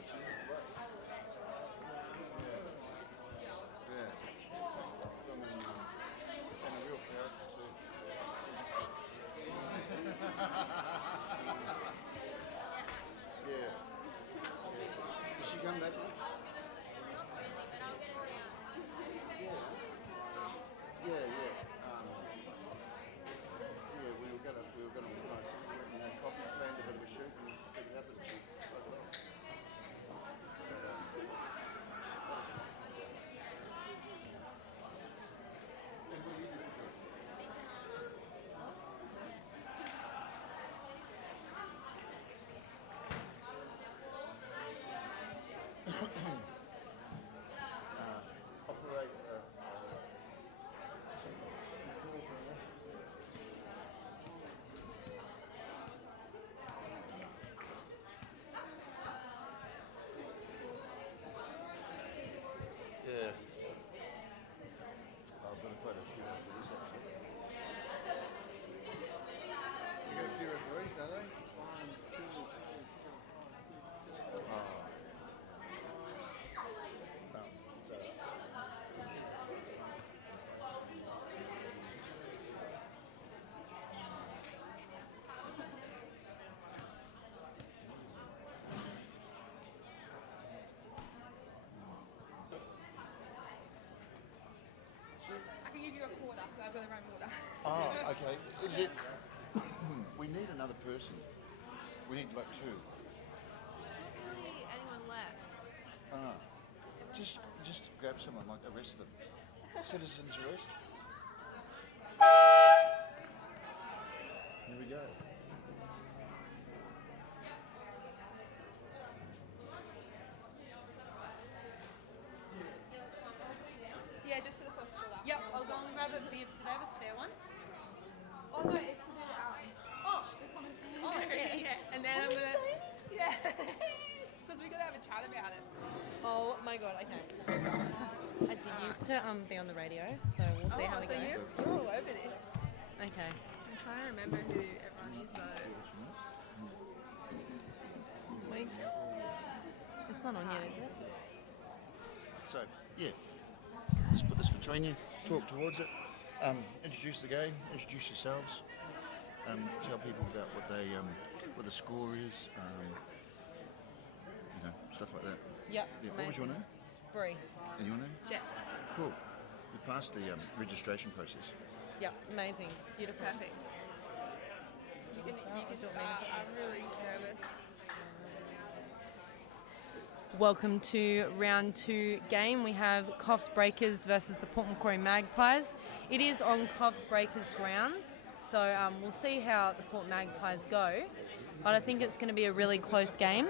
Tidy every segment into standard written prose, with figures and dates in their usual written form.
And a real character too. Did she come back? We were gonna organise something. Coffee planned a bit of a shoot and it happened. Operate. Yeah. I've got a photo shoot after this actually. You got a few referees, are they? I can give you a quarter because I've got the right water. Oh, okay. Is it? We need another person. We need like two. There's not really anyone left. Just grab someone, like arrest them. Citizens arrest. Here we go. Yeah, just for the first quarter. Yep, I'll go and grab it. Did I have a spare one? Oh no, it's to do Oh, the commenting. oh yeah. And then I'm gonna. Yeah. Because we gotta have a chat about it. Oh my god, okay. I did used to be on the radio, so we'll see how we so go. you're all over this. Okay. I'm trying to remember who everyone is though. Wait. It's not on yet, is it? So, yeah. Let's put this between you. Talk towards it. Introduce the game. Introduce yourselves. Tell people about what the score is. Stuff like that. Yep. Yeah. What was your name? Bree. And your name? Jess. Cool. You've passed the registration process. Yep, amazing. Beautiful. Perfect. You can start. I'm really nervous. Welcome to round 2 game. We have Coffs Breakers versus the Port Macquarie Magpies. It is on Coffs Breakers ground, so we'll see how the Port Magpies go. But I think it's going to be a really close game.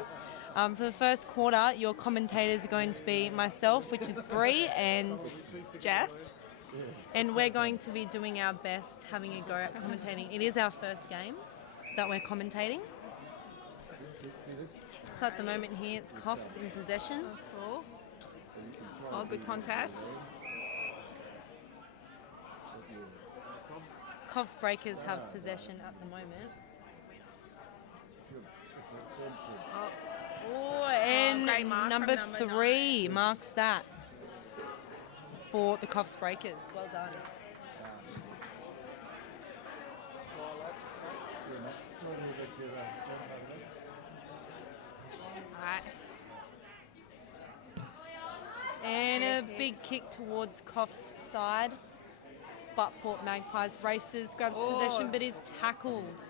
For the first quarter, your commentators are going to be myself, which is Bree, and Jess. And we're going to be doing our best having a go at commentating. It is our first game that we're commentating. So at the moment here, it's Coffs in possession. That's cool. Oh, good contest. Coffs Breakers have possession at the moment. Oh, and great mark number from 3 marks that for the Coffs Breakers. Well done. Alright. And a big kick towards Coffs' side. But Port Magpies races, grabs possession, but is tackled.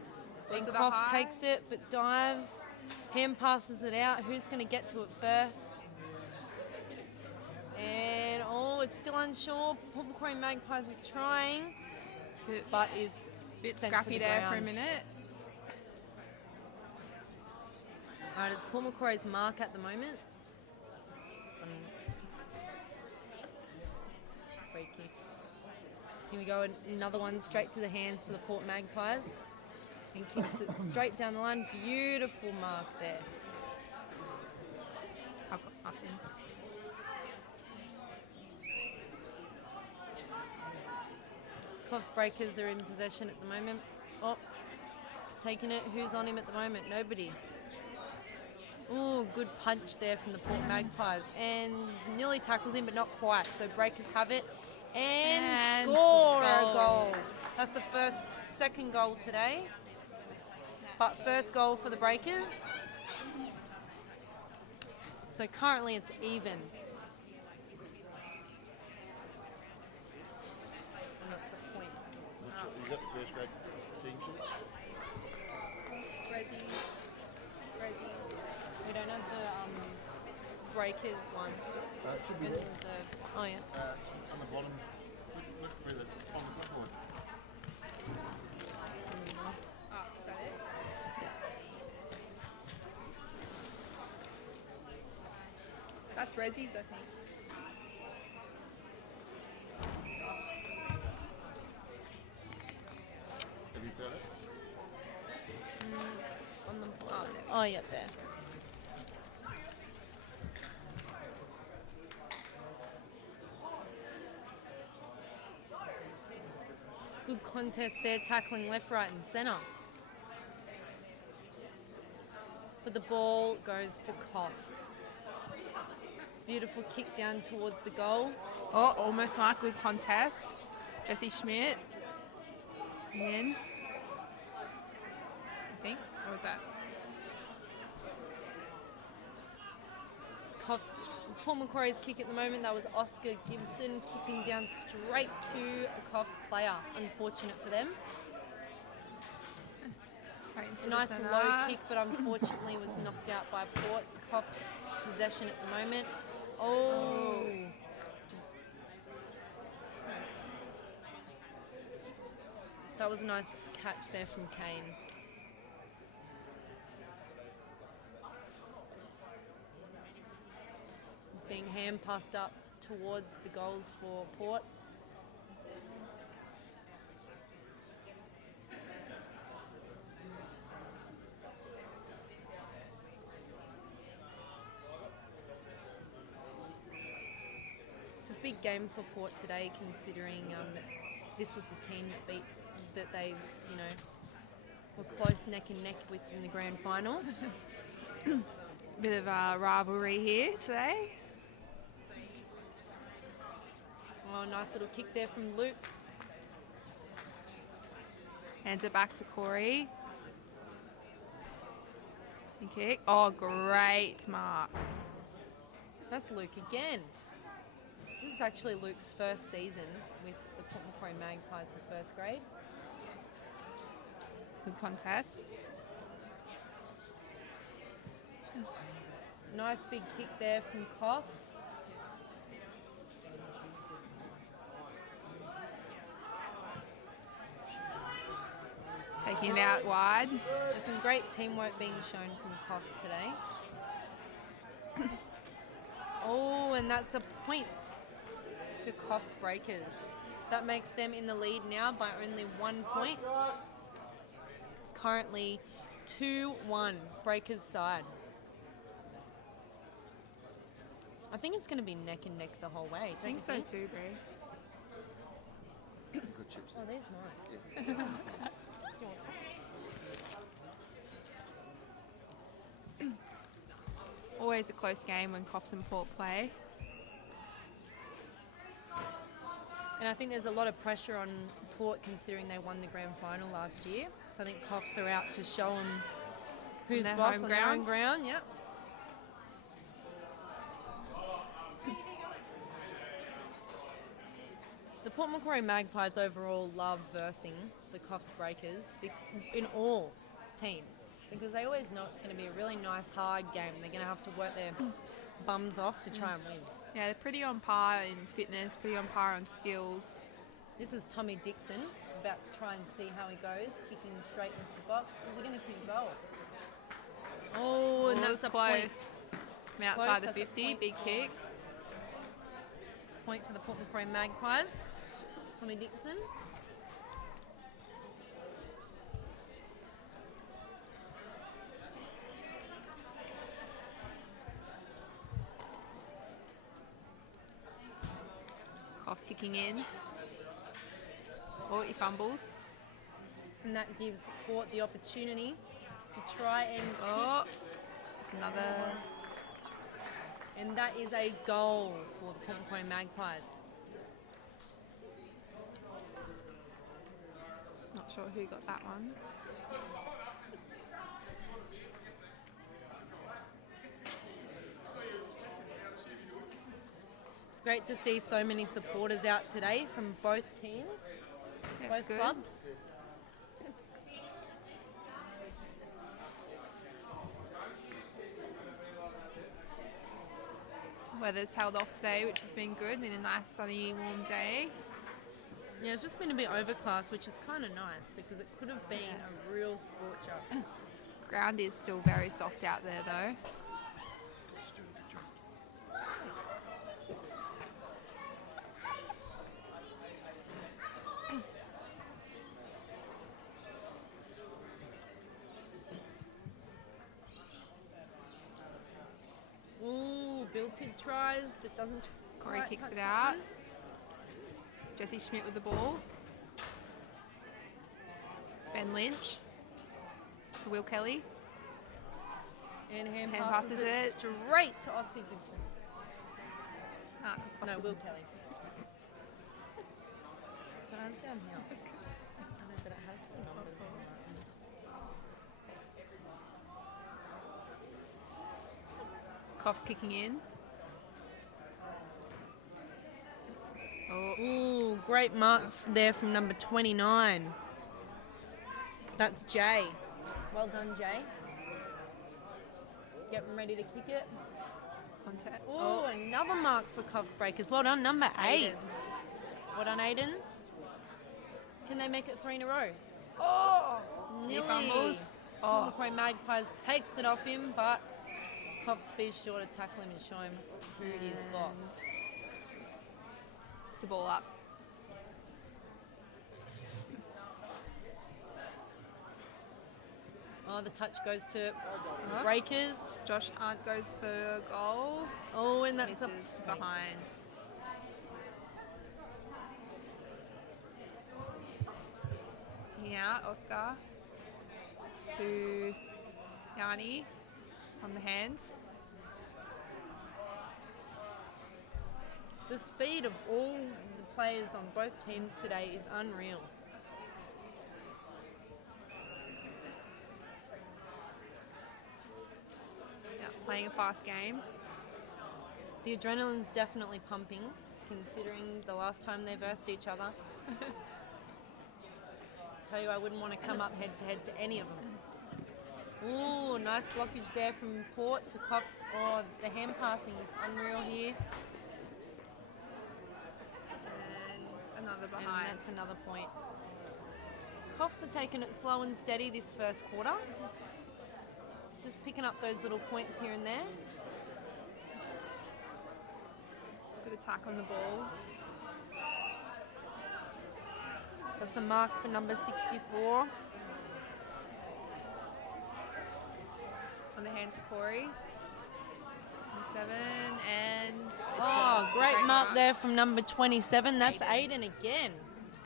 Then to the Coffs high. takes it, but dives. Hand passes it out. Who's going to get to it first? And, it's still unsure. Port Macquarie Magpies is trying, but is Bit sent to scrappy the there ground. for a minute. All right, it's Port Macquarie's mark at the moment. Free kick. Here we go, another one straight to the hands for the Port Magpies. And kicks it straight down the line. Beautiful mark there. I've got nothing. Coffs Breakers are in possession at the moment. Oh, taking it. Who's on him at the moment? Nobody. Ooh, good punch there from the Port Magpies. And nearly tackles him, but not quite. So Breakers have it. And score a goal. That's the second goal today. But first goal for the Breakers. So currently it's even. And that's a point. You got the first grade team sheets? Rezzies. We don't have the Breakers one. It should be And the there. reserves. Oh yeah. It's on the bottom. Look for the on the clipboard. Ah, is that it? That's Rezzies, I think. Have you found it? On the oh yeah, there. Good contest there, tackling left, right, and centre. But the ball goes to Coffs. Beautiful kick down towards the goal. Oh, almost mark. Good contest. Jesse Schmidt. In. I think. What was that? It's Coffs. Port Macquarie's kick at the moment. That was Oscar Gibson kicking down straight to a Coffs player. Unfortunate for them. Right into It's a the nice centre. low kick, but unfortunately was knocked out by Port's. Coffs possession at the moment. Oh. That was a nice catch there from Kane. It's being hand passed up towards the goals for Port. It's a big game for Port today, considering this was the team that they, were close neck and neck with in the grand final. Bit of a rivalry here today. Oh, nice little kick there from Luke. Hands it back to Corey. Good kick. Oh, great mark. That's Luke again. This is actually Luke's first season with the Port Macquarie Magpies for first grade. Good contest. Nice big kick there from Coffs. Taking it out wide. There's some great teamwork being shown from Coffs today. Oh, and that's a point to Coffs Breakers. That makes them in the lead now by only 1 point. It's currently 2-1 Breakers side. I think it's going to be neck and neck the whole way. I think so too, Brie. Good chips. Oh, there's mine. Do you want some? Always a close game when Coffs and Port play. And I think there's a lot of pressure on Port considering they won the grand final last year. So I think Coffs are out to show them who's their boss home on their own ground. ground. Yep. The Port Macquarie Magpies overall love versing the Coffs Breakers in all teams because they always know it's going to be a really nice, hard game. They're going to have to work their bums off to try and win. Yeah, they're pretty on par in fitness, pretty on par on skills. This is Tommy Dixon about to try and see how he goes, kicking straight into the box. Is he going to kick a goal? Oh, and that's a close. From outside the That's a 50, point. big kick. Point for the Port Macquarie Magpies. Tommy Dixon. Coffs kicking in. Oh, he fumbles. And that gives Port the opportunity to try and Oh, That's another. And that is a goal for the Port Macquarie Magpies. Not sure who got that one. It's great to see so many supporters out today from both teams, That's both good. clubs. Weather's held off today, which has been good. Been a nice sunny, warm day. Yeah, it's just been a bit overcast, which is kind of nice because it could have been a real scorcher. Ground is still very soft out there, though. He's doing a good job. Ooh, Bilted tries, but doesn't. Corey quite kicks touch it the out. pin. Jesse Schmidt with the ball. It's Ben Lynch. To Will Kelly. And hand Hand passes passes it it. straight to Oscar Gibson. Ah, No, Oscar's- Will Kelly. But I was down here. I know that it has the numbers on that. Coffs kicking in. Oh, Ooh, great mark there from number 29. That's Jay. Well done, Jay. Getting ready to kick it. contact. Ooh, another mark for Coffs Breakers. Well done, number 8. Aiden. Well done, Aiden. Can they make it 3 in a row? Oh, He nearly. fumbles. Oh. Oh, Macquarie Magpies takes it off him, but Coffs be sure to tackle him and show him who is boss. It's the ball up. Oh, the touch goes to Coffs. Breakers. Josh Hunt goes for goal. Oh, and that's Misses a behind. Kicking out, Oscar. It's to Yanni on the hands. The speed of all the players on both teams today is unreal. Yeah, playing a fast game. The adrenaline's definitely pumping, considering the last time they versed each other. Tell you, I wouldn't want to come up head to head to any of them. Ooh, nice blockage there from Port to Coffs. Oh, the hand passing is unreal here. And another And behind. that's another point. Coffs are taking it slow and steady this first quarter. Just picking up those little points here and there. Good attack on the ball. That's a mark for number 64. On the hands for Corey. 7 and it's Oh, a great mark there from number 27. That's Aiden again.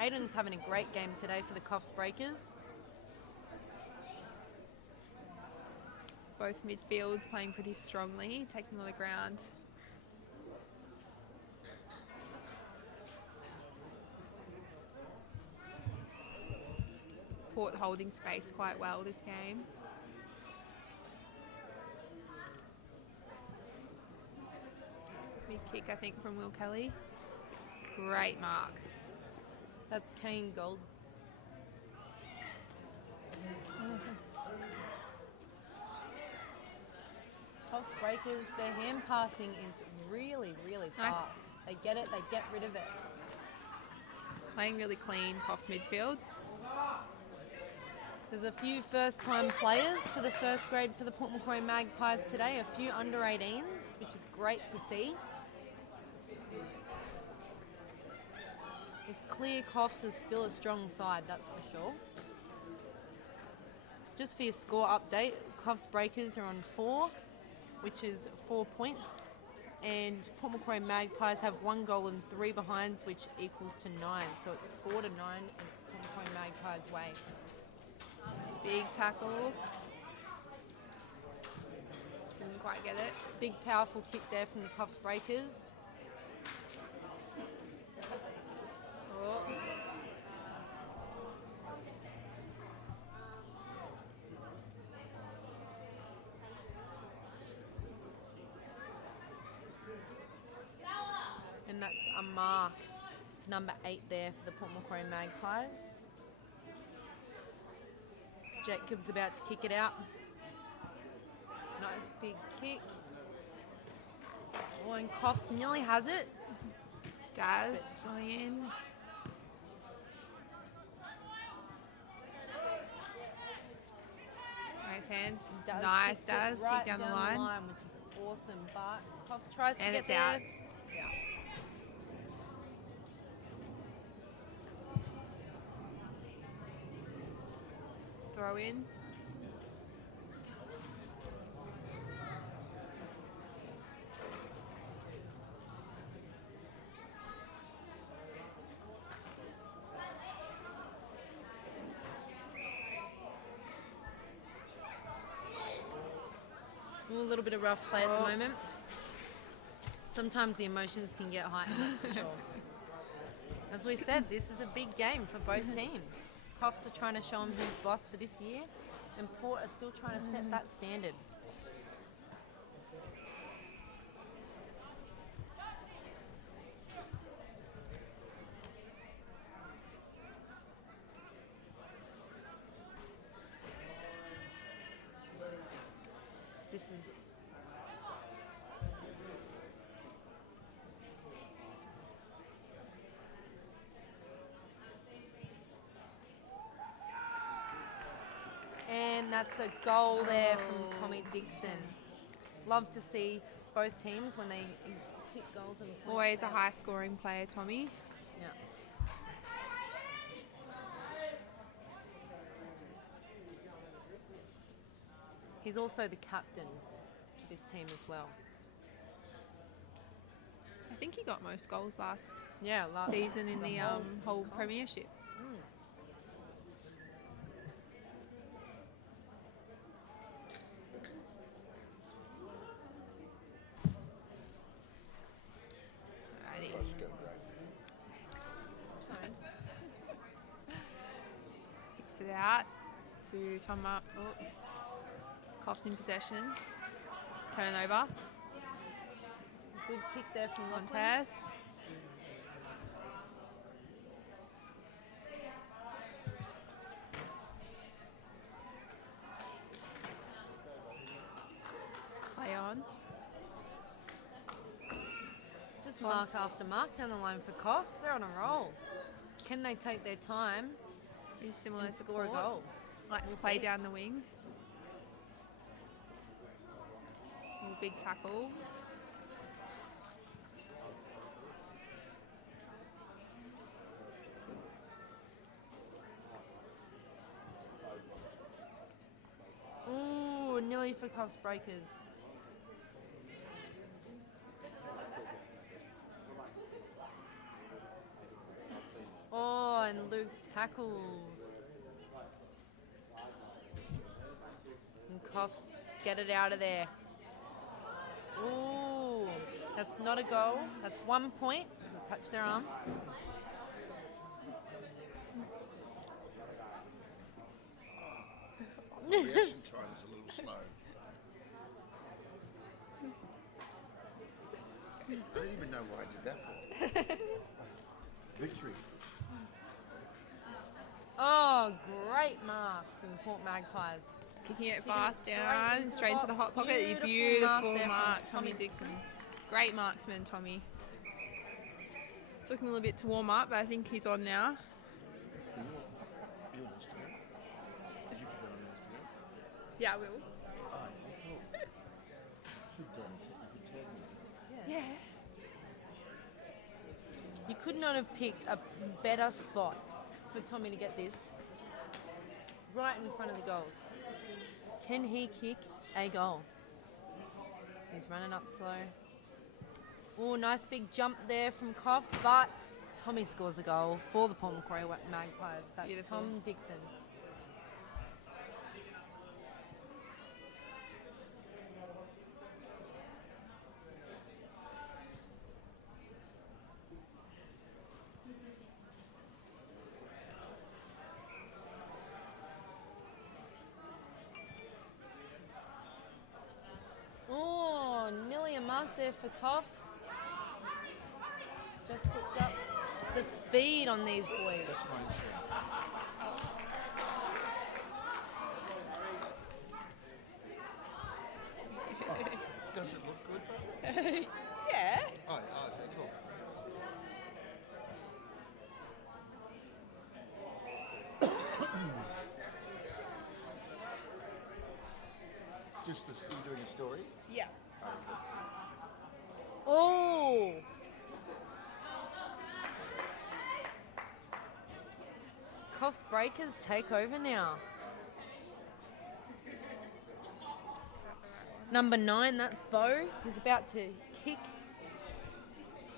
Aiden's having a great game today for the Coffs Breakers. Both midfields playing pretty strongly, taking on the ground. Port holding space quite well this game. Big kick, I think, from Will Kelly. Great mark. That's Kane Gold. Coffs Breakers, their hand passing is really, really Nice. fast. They get it, they get rid of it. Playing really clean, Coffs midfield. There's a few first-time players for the first grade for the Port Macquarie Magpies today, a few under-18s, which is great to see. It's clear Coffs is still a strong side, that's for sure. Just for your score update, Coffs Breakers are on 4, which is 4 points. And Port Macquarie Magpies have 1 goal and 3 behinds, which equals to 9. So it's 4-9, and it's Port Macquarie Magpies' way. Big tackle. quite get it. Big, powerful kick there from the Coffs Breakers. Oh. And that's a mark. Number 8 there for the Port Macquarie Magpies. Jacob's about to kick it out. Nice big kick. Oh, and Coffs nearly has it. Daz going in. Nice hands. Nice kicks it Daz. right Kick down the line. which is awesome. But Coffs tries to And get it's there. out. Yeah. Let's throw in. A little bit of rough play at the moment. Sometimes the emotions can get heightened, that's for sure. As we said, this is a big game for both teams. Coffs are trying to show them who's boss for this year, and Port are still trying to set that standard. This is and that's a goal there from Tommy Dixon. Love to see both teams when they hit goals and Always a high scoring player, Tommy. Yeah. He's also the captain for this team as well. I think he got most goals last Yeah, season in the whole premiership. Alrighty. That's going great. Kicks it out to Tom up. Oh. Coffs in possession. Turnover. Good kick there from Lachlan. Contest. Play on. Just mark after mark down the line for Coffs. They're on a roll. Can they take their time Who's similar and to score a Port. goal? Like to We'll play see. down the wing. Ooh, big tackle. Ooh, nearly for Coffs Breakers. Oh, and Luke tackles. And Coffs get it out of there. Ooh, that's not a goal. That's 1 point. Touch their arm. The reaction time is a little slow. I don't even know what I did that for. Victory. Oh, great mark from Port Magpies. Kicking it Kicking it fast straight down, into straight into the hot pocket. Beautiful Beautiful mark there mark, from Tommy Tommy Dixon. Great marksman, Tommy. Took him a little bit to warm up, but I think he's on now. You want us to go? Did you put that on us to go? Yeah, I will. Oh, cool. Should you could tag me. Yeah. You could not have picked a better spot for Tommy to get this. Right in front of the goals. Can he kick a goal? He's running up slow. Oh, nice big jump there from Coffs, but Tommy scores a goal for the Port Macquarie Magpies. That's Beautiful. Tom Dixon. there for Coffs. Just looked up the speed on these boys. That's my understanding. Does it look good, bro? Yeah. Oh, okay, cool. Just you doing a story? Yeah. Oh! Coffs Breakers take over now. Number 9, that's Bo. He's about to kick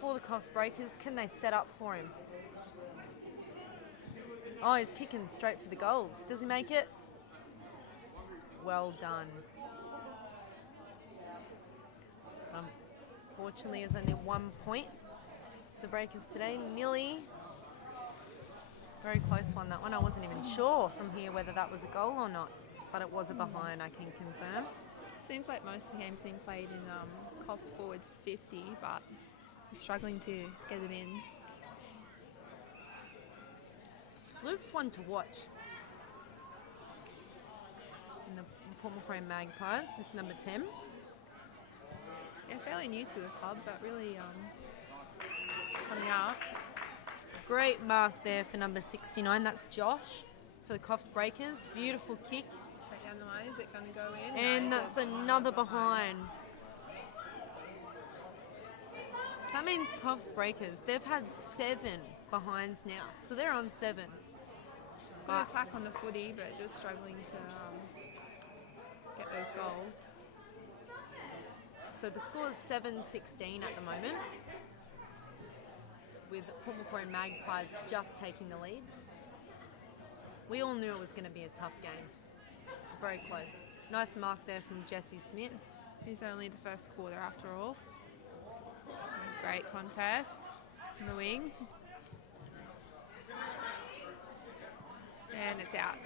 for the Coffs Breakers. Can they set up for him? Oh, he's kicking straight for the goals. Does he make it? Well done. Unfortunately, there's only 1 point for the Breakers today. Nearly. Very close one, that one. I wasn't even sure from here whether that was a goal or not, but it was a behind, I can confirm. Seems like most of the game's been played in Coffs forward 50, but we're struggling to get it in. Luke's one to watch in the Port Macquarie Magpies, this number 10. Yeah, fairly new to the club, but really coming up. Great mark there for number 69. That's Josh for the Coffs Breakers. Beautiful kick. Straight down the line. Is it going to go in? And No, that's another behind. That means Coffs Breakers, they've had 7 behinds now. So they're on 7. Good attack on the footy, but just struggling to get those goals. So the score is 7-16 at the moment, with Port Macquarie Magpies just taking the lead. We all knew it was going to be a tough game. Very close. Nice mark there from Jesse Smith. It's only the first quarter after all. Great contest in the wing. And it's out.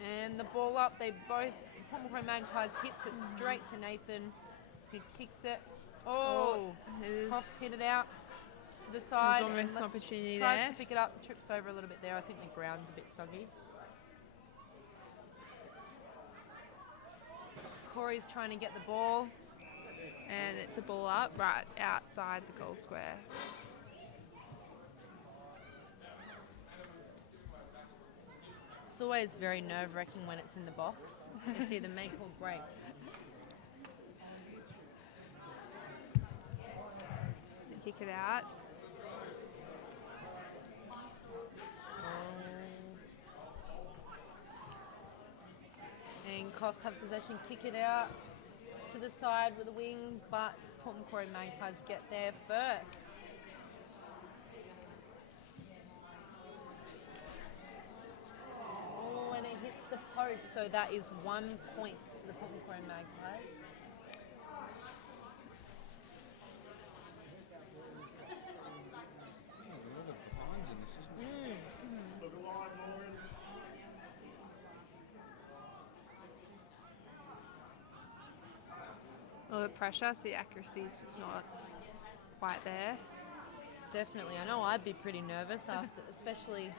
And the ball up, they both, Port Macquarie Magpies hits it straight to Nathan, who kicks it. Oh, Coffs hit it out to the side. There's almost an opportunity tries there. to pick it up, trips over a little bit there. I think the ground's a bit soggy. Corey's trying to get the ball. And it's a ball up right outside the goal square. It's always very nerve-wracking when it's in the box. It's either make or break. Kick it out. And Coffs have possession, kick it out to the side with a wing, but Port Macquarie Magpies get there first. Oh, and it hits the post, so that is 1 point to the Port Macquarie Magpies. There's a lot of behinds in this, isn't there? Well, the pressure, so the accuracy is just not quite there. Definitely. I know I'd be pretty nervous after, especially,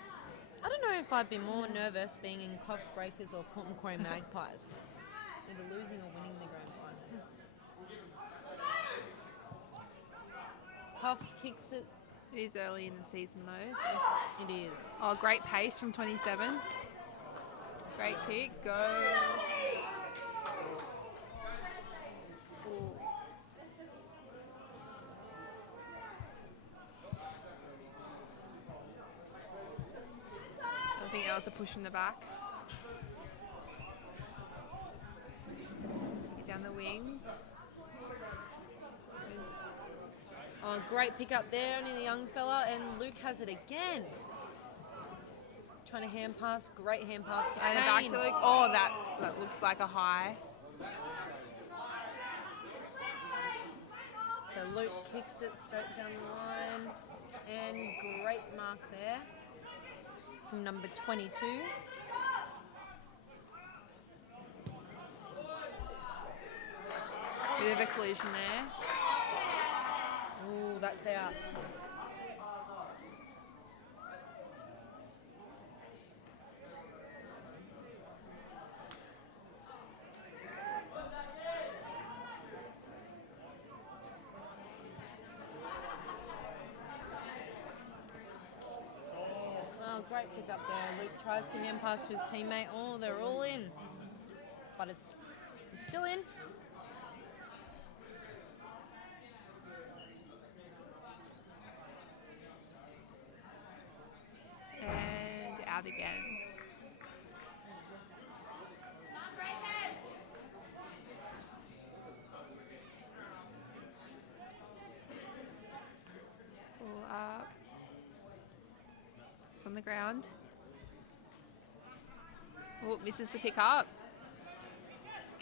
I don't know if I'd be more nervous being in Coffs Breakers or Port Macquarie Magpies, either losing or winning the grand final. Coffs kicks it. It is early in the season though. So. It is. Oh, great pace from 27. Great kick. Go. Ooh. I think that was a push in the back. Get down the wing. Oh, great pick up there, only the young fella, and Luke has it again. Trying to hand pass, great hand pass to And back to Luke. Oh, that looks like a high. So Luke kicks it straight down the line. And great mark there from number 22. Bit of a collision there. Ooh, that's out. Oh, great pick up there. Luke tries to hand pass to his teammate. Oh, they're all in. But it's still in. And out again. Ball up. It's on the ground. Oh, misses the pick up.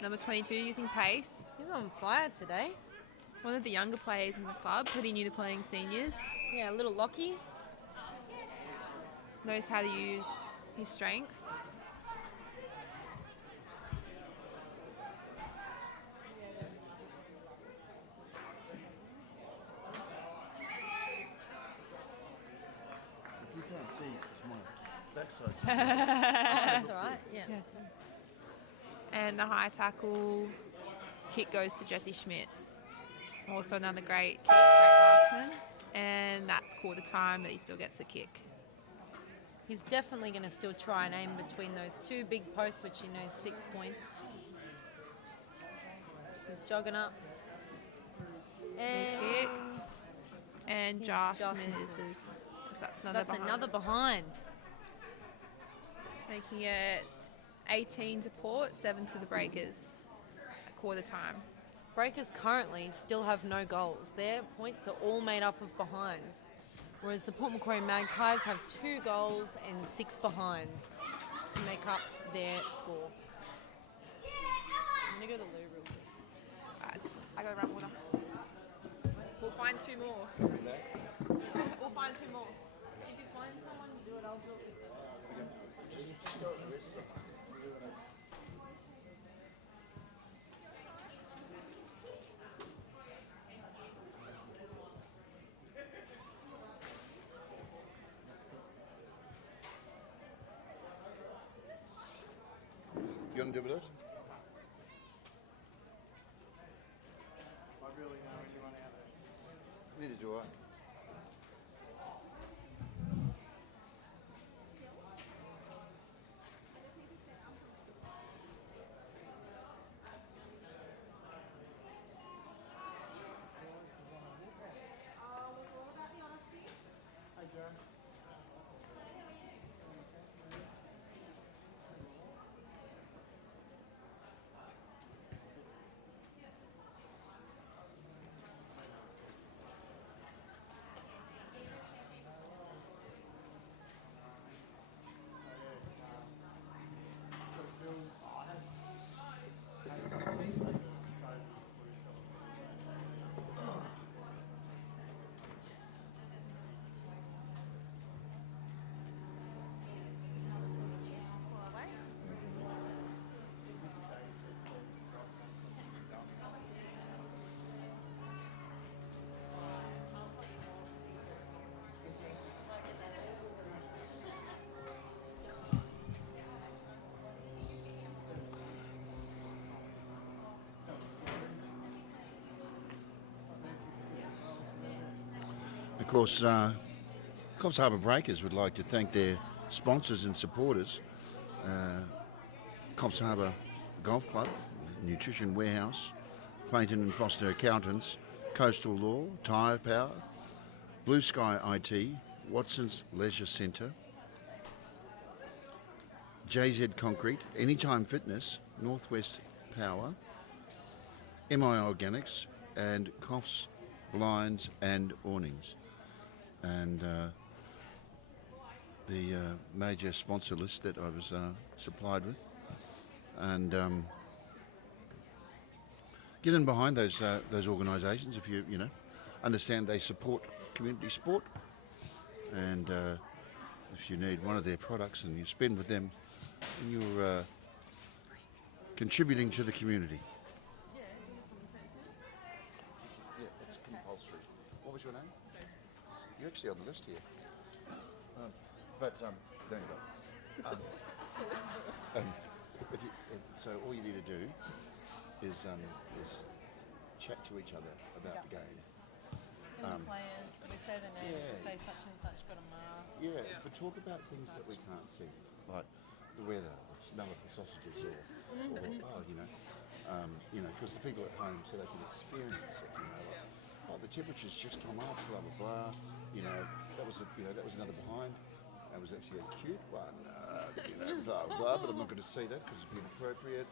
Number 22 using pace. He's on fire today. One of the younger players in the club, pretty new to playing seniors. Yeah, a little Lockie. Knows how to use his strengths. If you can't see, it's my backside. That's all right. Yeah. And the high tackle kick goes to Jesse Schmidt. Also another great marksman. And that's quarter time, but he still gets the kick. He's definitely going to still try and aim between those two big posts, which he knows 6 points. He's jogging up. And Kick. And just just misses. So that's another that's behind. another behind. Making it 18 to Port, 7 to the Breakers at quarter time. Breakers currently still have no goals. Their points are all made up of behinds, whereas the Port Macquarie Magpies have 2 goals and 6 behinds to make up their score. I'm going to go to the loo real quick. Alright, I gotta grab water. We'll find 2 more. We'll find 2 more. If you find someone, you do it, I'll do it. You want to do with it? Neither do I. Of course, Coffs Harbour Breakers would like to thank their sponsors and supporters, Coffs Harbour Golf Club, Nutrition Warehouse, Clayton and Foster Accountants, Coastal Law, Tyre Power, Blue Sky IT, Watson's Leisure Centre, JZ Concrete, Anytime Fitness, Northwest Power, MI Organics, and Coffs Blinds and Awnings. And the major sponsor list that I was supplied with. And get in behind those organisations if you understand they support community sport. and if you need one of their products and you spend with them, then you're contributing to the community. Yeah, it's compulsory. What was your name? You're actually on the list here. There you go. So all you need to do is chat to each other about the game. Players, we say the name, we say such and such got a mark. Yeah, but talk about things that we can't see, like the weather, the smell of the sausages, or because the people at home so they can experience it. The temperature's just come up, blah blah blah. That was another behind. That was actually a cute one, blah blah. But I'm not going to say that because it's inappropriate.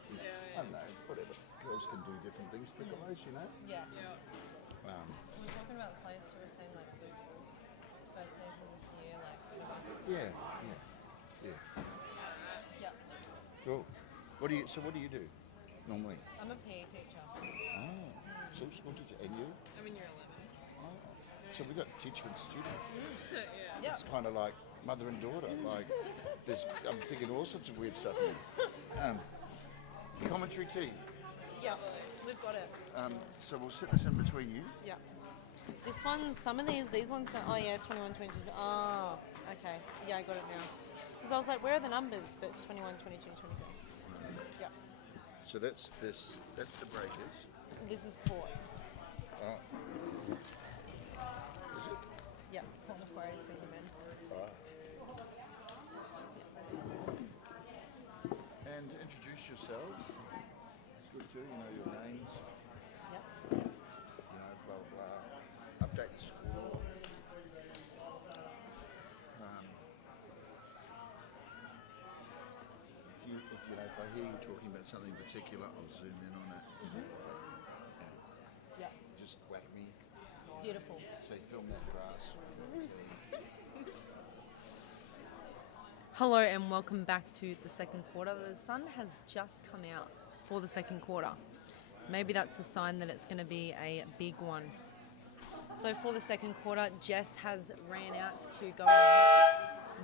I don't know, whatever. Girls can do different things to guys, Yeah. We're talking about the players too. We're saying like Luke's first season this year, like whatever. Yeah. Yeah. Cool. What do you do normally? I'm a PE teacher. Oh, school teacher, and you? I'm in year 11. Oh, so we got teacher and student. Yeah. It's kind of like mother and daughter. Like, I'm thinking all sorts of weird stuff. Commentary team. Yeah, we've got it. So we'll set this in between you. Yeah. This one's, some of these ones don't, 21, 22. Oh, okay. Yeah, I got it now. Because I was like, where are the numbers? But 21, 22, 23. Yeah. So that's the breakers. This is Port. Is it? Yeah, Port Macquarie senior men. And introduce yourself. It's good too, your names. Yep. Blah blah blah. Update the score. If I hear you talking about something particular, I'll zoom in on it. Yeah. Just whack me. Beautiful. Say, film that grass. Hello and welcome back to the second quarter. The sun has just come out for the second quarter. Maybe that's a sign that it's going to be a big one. So for the second quarter, Jess has ran out to go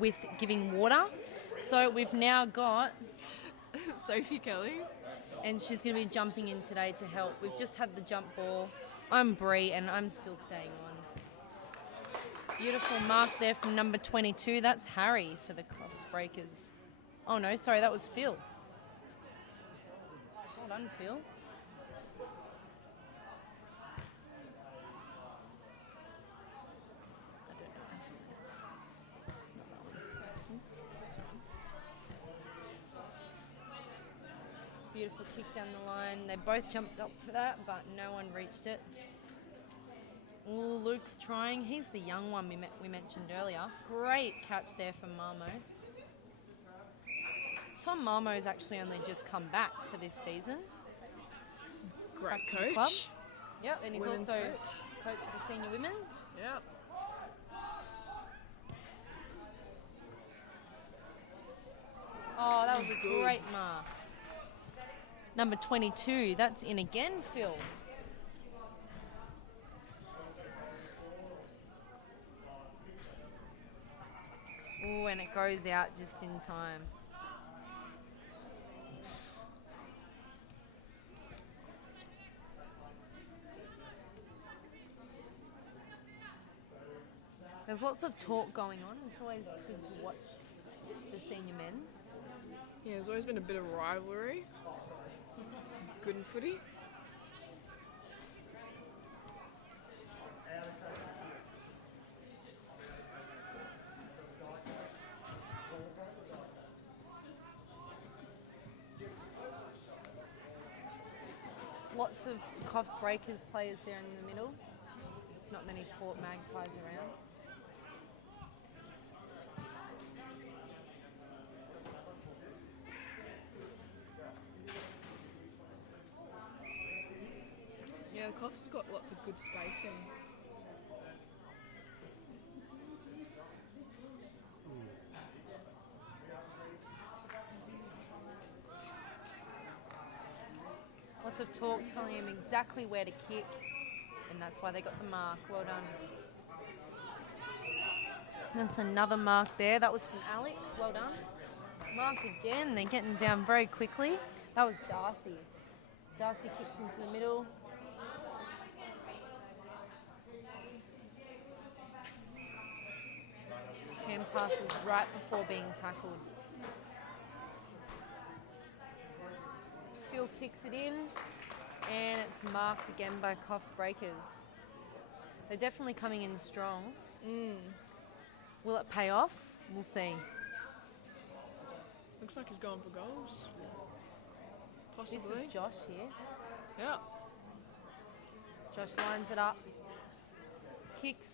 with giving water. So we've now got Sophie Kelly. and she's going to be jumping in today to help. We've just had the jump ball. I'm Bree and I'm still staying on. Beautiful mark there from number 22. That's Harry for the Coffs Breakers. Oh no, sorry, that was Phil. Well done, Phil. Beautiful kick down the line. They both jumped up for that, but no one reached it. Oh, Luke's trying. He's the young one we mentioned earlier. Great catch there from Marmo. Tom Marmo's actually only just come back for this season. Great Back to the club. coach. Yep, and he's Women's also coach. coach of the senior women's. Yep. Oh, that was a great mark. Number 22, that's in again, Phil. Oh, and it goes out just in time. There's lots of talk going on. It's always good to watch the senior men's. Yeah, there's always been a bit of rivalry. Good in footy. Lots of Coffs Breakers players there in the middle. Not many Port Magpies around. Yeah, the Coffs got lots of good spacing. Lots of talk telling him exactly where to kick, and that's why they got the mark. Well done. That's another mark there. That was from Alex. Well done. Mark again. They're getting down very quickly. That was Darcy. Darcy kicks into the middle. Hand passes right before being tackled. Phil kicks it in, and it's marked again by Coffs Breakers. They're definitely coming in strong. Will it pay off? We'll see. Looks like he's going for goals. Possibly. This is Josh here. Yeah. Josh lines it up. Kicks.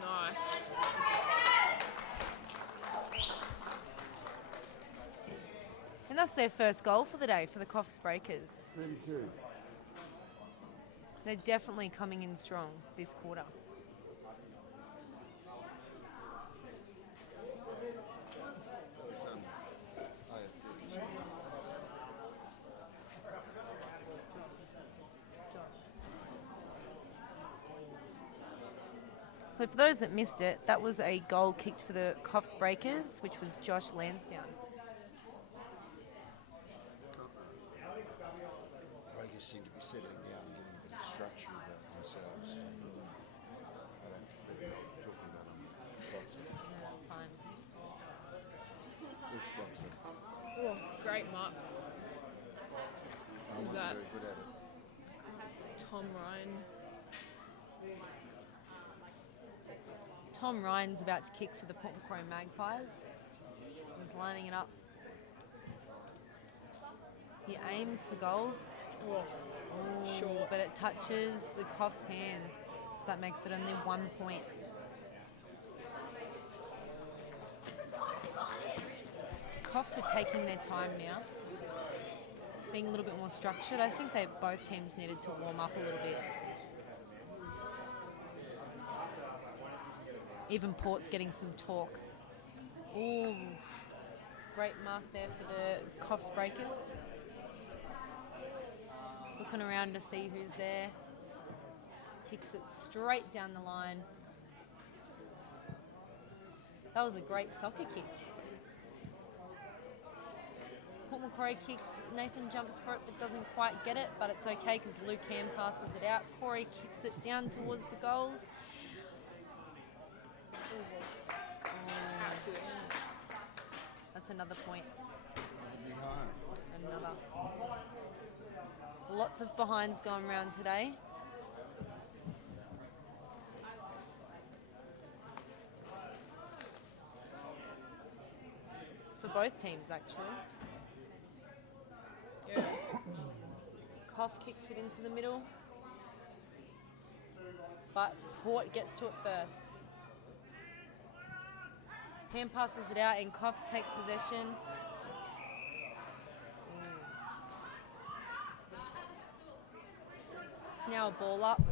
Nice. And that's their first goal for the day for the Coffs Breakers. 32. They're definitely coming in strong this quarter. So for those that missed it, that was a goal kicked for the Coffs Breakers, which was Josh Lansdowne. Breakers seem to be settling down and getting a bit of structure about themselves. I don't think they're talking about them. No, that's fine. Looks Foxy. Oh, great mark. Who's that? Very good at it. Tom Ryan. Tom Ryan's about to kick for the Port Macquarie Magpies. He's lining it up. He aims for goals. Oh, short. But it touches the Coffs' hand. So that makes it only 1 point. Coffs are taking their time now. Being a little bit more structured. I think both teams needed to warm up a little bit. Even Port's getting some talk. Ooh, great mark there for the Coffs Breakers. Looking around to see who's there. Kicks it straight down the line. That was a great soccer kick. Port Macquarie kicks, Nathan jumps for it but doesn't quite get it, but it's okay because Luke Ham passes it out. Corey kicks it down towards the goals. Absolutely. That's another point. Behind. Another. Lots of behinds going around today. For both teams, actually. Yeah. Coff kicks it into the middle. But Port gets to it first. Hand passes it out and Coffs take possession. It's now a ball up.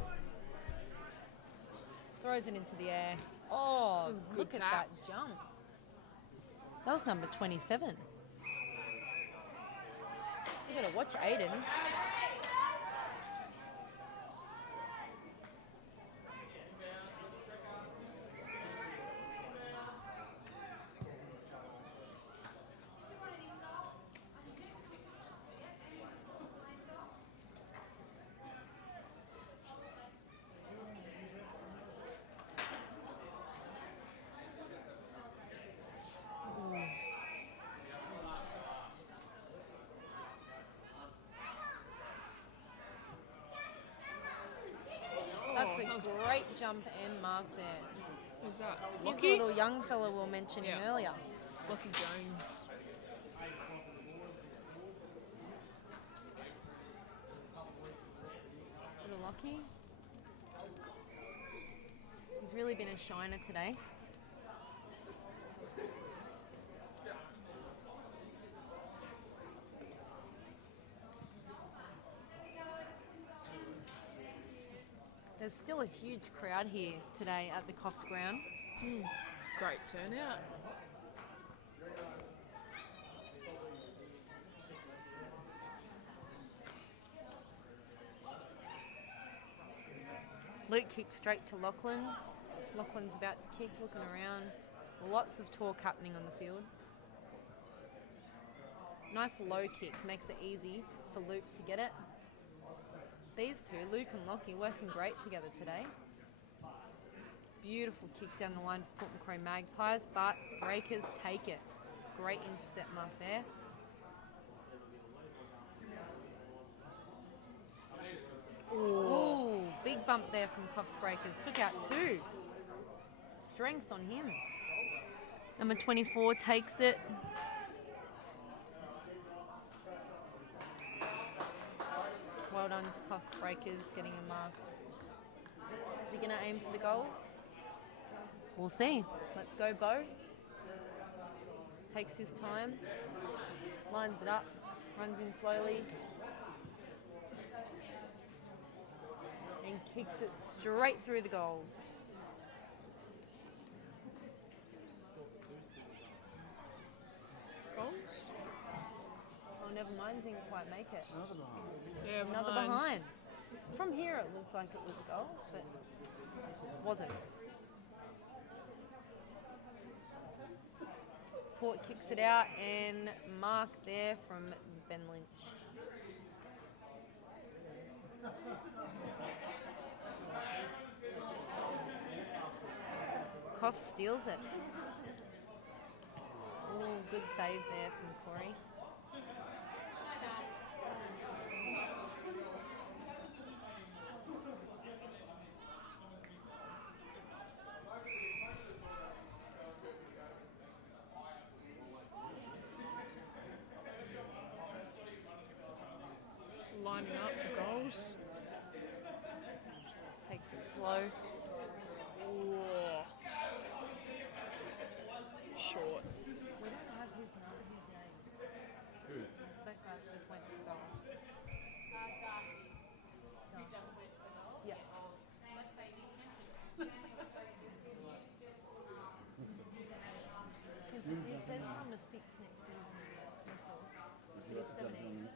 Throws it into the air. Oh, That was a good look at tap. that jump. That was number 27. You better watch Aiden. That's a great jump and mark there. Who's that? He's Lockie? the little young fella we were mentioning Yeah. earlier. Lockie Jones. Little Lockie. He's really been a shiner today. There's still a huge crowd here today at the Coffs ground. Great turnout. Luke kicks straight to Lachlan. Lachlan's about to kick, looking around. Lots of talk happening on the field. Nice low kick, makes it easy for Luke to get it. These two, Luke and Lockie, working great together today. Beautiful kick down the line for Port Macquarie Magpies, but Breakers take it. Great intercept mark there. Ooh, big bump there from Coffs Breakers. Took out 2. Strength on him. Number 24 takes it. Well done to Coffs Breakers getting a mark. Is he going to aim for the goals? We'll see. Let's go, Bo. Takes his time. Lines it up. Runs in slowly. And kicks it straight through the goals. Goals? Oh, never mind. Didn't quite make it. Another behind. Yeah, Another behind. From here, it looked like it was a goal, but it wasn't. Port kicks it out and mark there from Ben Lynch. Coffs steals it. Ooh, good save there from Corey. Lining up for goals. Takes it slow. Whoa. Short. We don't have his name. Who? That guy just went for goals. Darcy. You just went for goals? Yeah. Let's say because it says number 6 next to his whistle. He's 17.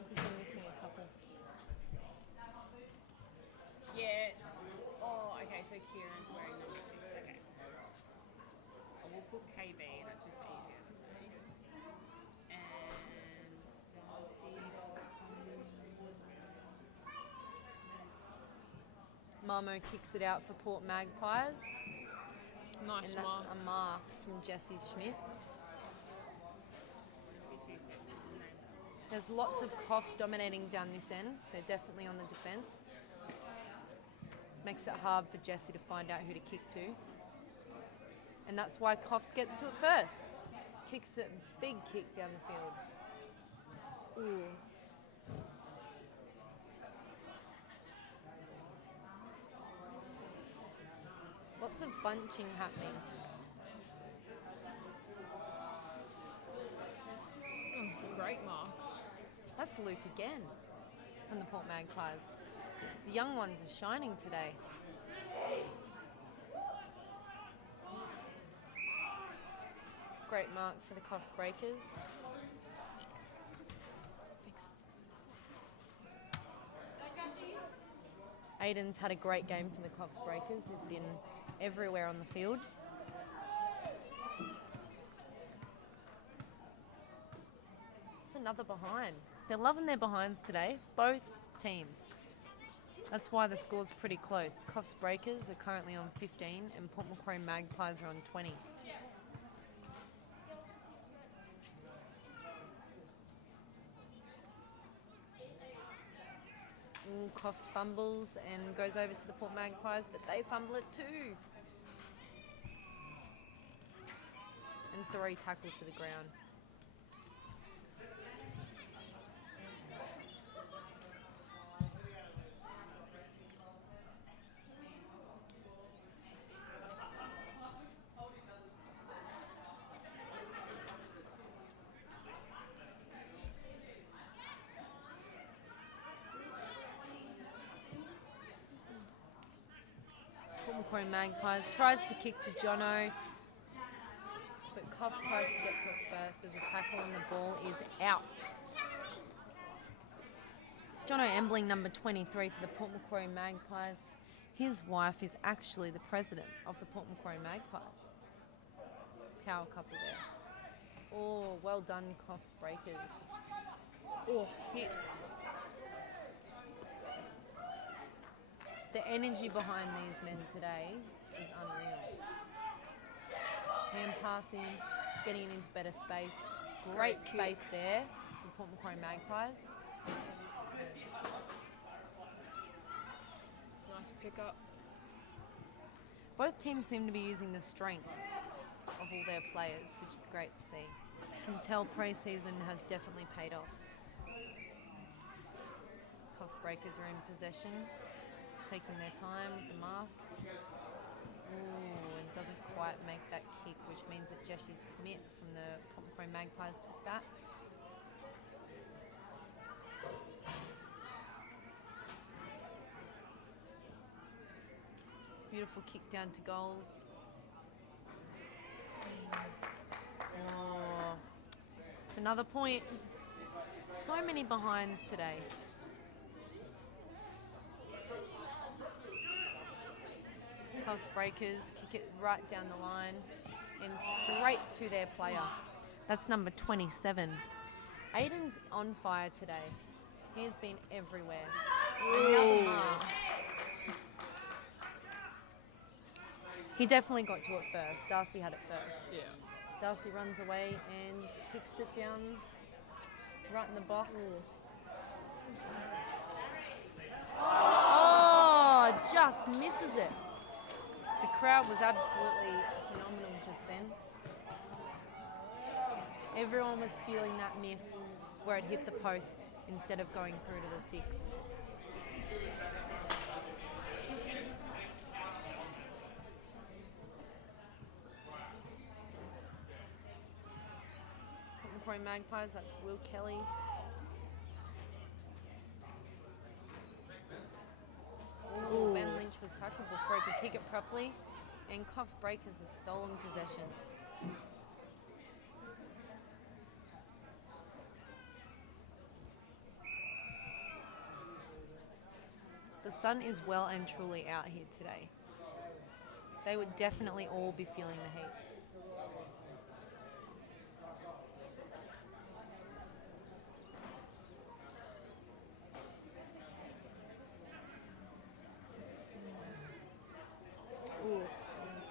Because we're missing a couple. Yeah. Oh, okay. So Kieran's wearing number 6. Okay. Oh, we'll put KB. That's just easier to say. And Darcy. Marmo kicks it out for Port Magpies. Nice And that's mark. a mark from Jesse Schmidt. Just be 2 seconds. Names. There's lots of Coffs dominating down this end. They're definitely on the defence. Makes it hard for Jesse to find out who to kick to. And that's why Coffs gets to it first. Kicks it, big kick down the field. Ooh. Lots of bunching happening. Great mark. That's Luke again from the Port Magpies. The young ones are shining today. Great mark for the Coffs Breakers. Thanks. Aiden's had a great game for the Coffs Breakers. He's been everywhere on the field. It's another behind. They're loving their behinds today, both teams. That's why the score's pretty close. Coffs Breakers are currently on 15 and Port Macquarie Magpies are on 20. Ooh, Coffs fumbles and goes over to the Port Magpies, but they fumble it too. And 3 tackle to the ground. Port Macquarie Magpies tries to kick to Jono. Coffs tries to get to it first. There's a tackle and the ball is out. Jono Embling, number 23 for the Port Macquarie Magpies. His wife is actually the president of the Port Macquarie Magpies. Power couple there. Oh, well done, Coffs Breakers. Oh, hit. The energy behind these men today is unreal. Hand passing, getting it into better space. Great space there for Port Macquarie Magpies. Nice pickup. Both teams seem to be using the strengths of all their players, which is great to see. You can tell pre-season has definitely paid off. Coffs Breakers are in possession, taking their time with the mark. Ooh, and doesn't quite make that kick, which means that Jessie Smith from the Port Macquarie Magpies took that. Beautiful kick down to goals. Oh, it's another point. So many behinds today. Coffs Breakers kick it right down the line and straight to their player. That's number 27. Aiden's on fire today. He has been everywhere. Another mark. He definitely got to it first. Darcy had it first. Yeah. Darcy runs away and kicks it down right in the box. Oh, just misses it. The crowd was absolutely phenomenal just then. Everyone was feeling that miss where it hit the post instead of going through to the six. Macquarie Magpies, that's Will Kelly. Ooh, Ben Lynch was tackled before he could kick it properly, and Coffs Breakers has stolen possession. The sun is well and truly out here today. They would definitely all be feeling the heat.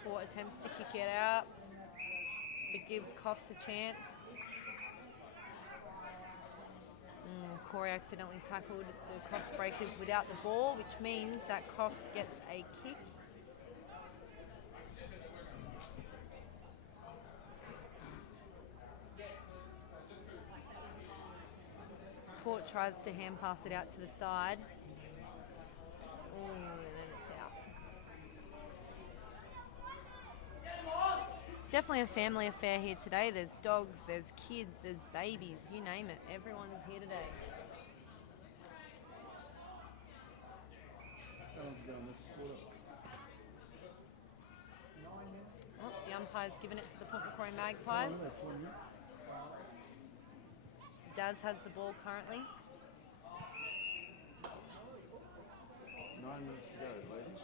Four attempts to kick it out. It gives Coffs a chance. Corey accidentally tackled the Coffs Breakers without the ball, which means that Coffs gets a kick. Port tries to hand pass it out to the side. And then it's out. It's definitely a family affair here today. There's dogs, there's kids, there's babies, you name it. Everyone's here today. Oh, the umpire's given it to the Port Macquarie Magpies. Daz has the ball currently. 9 minutes to go, ladies.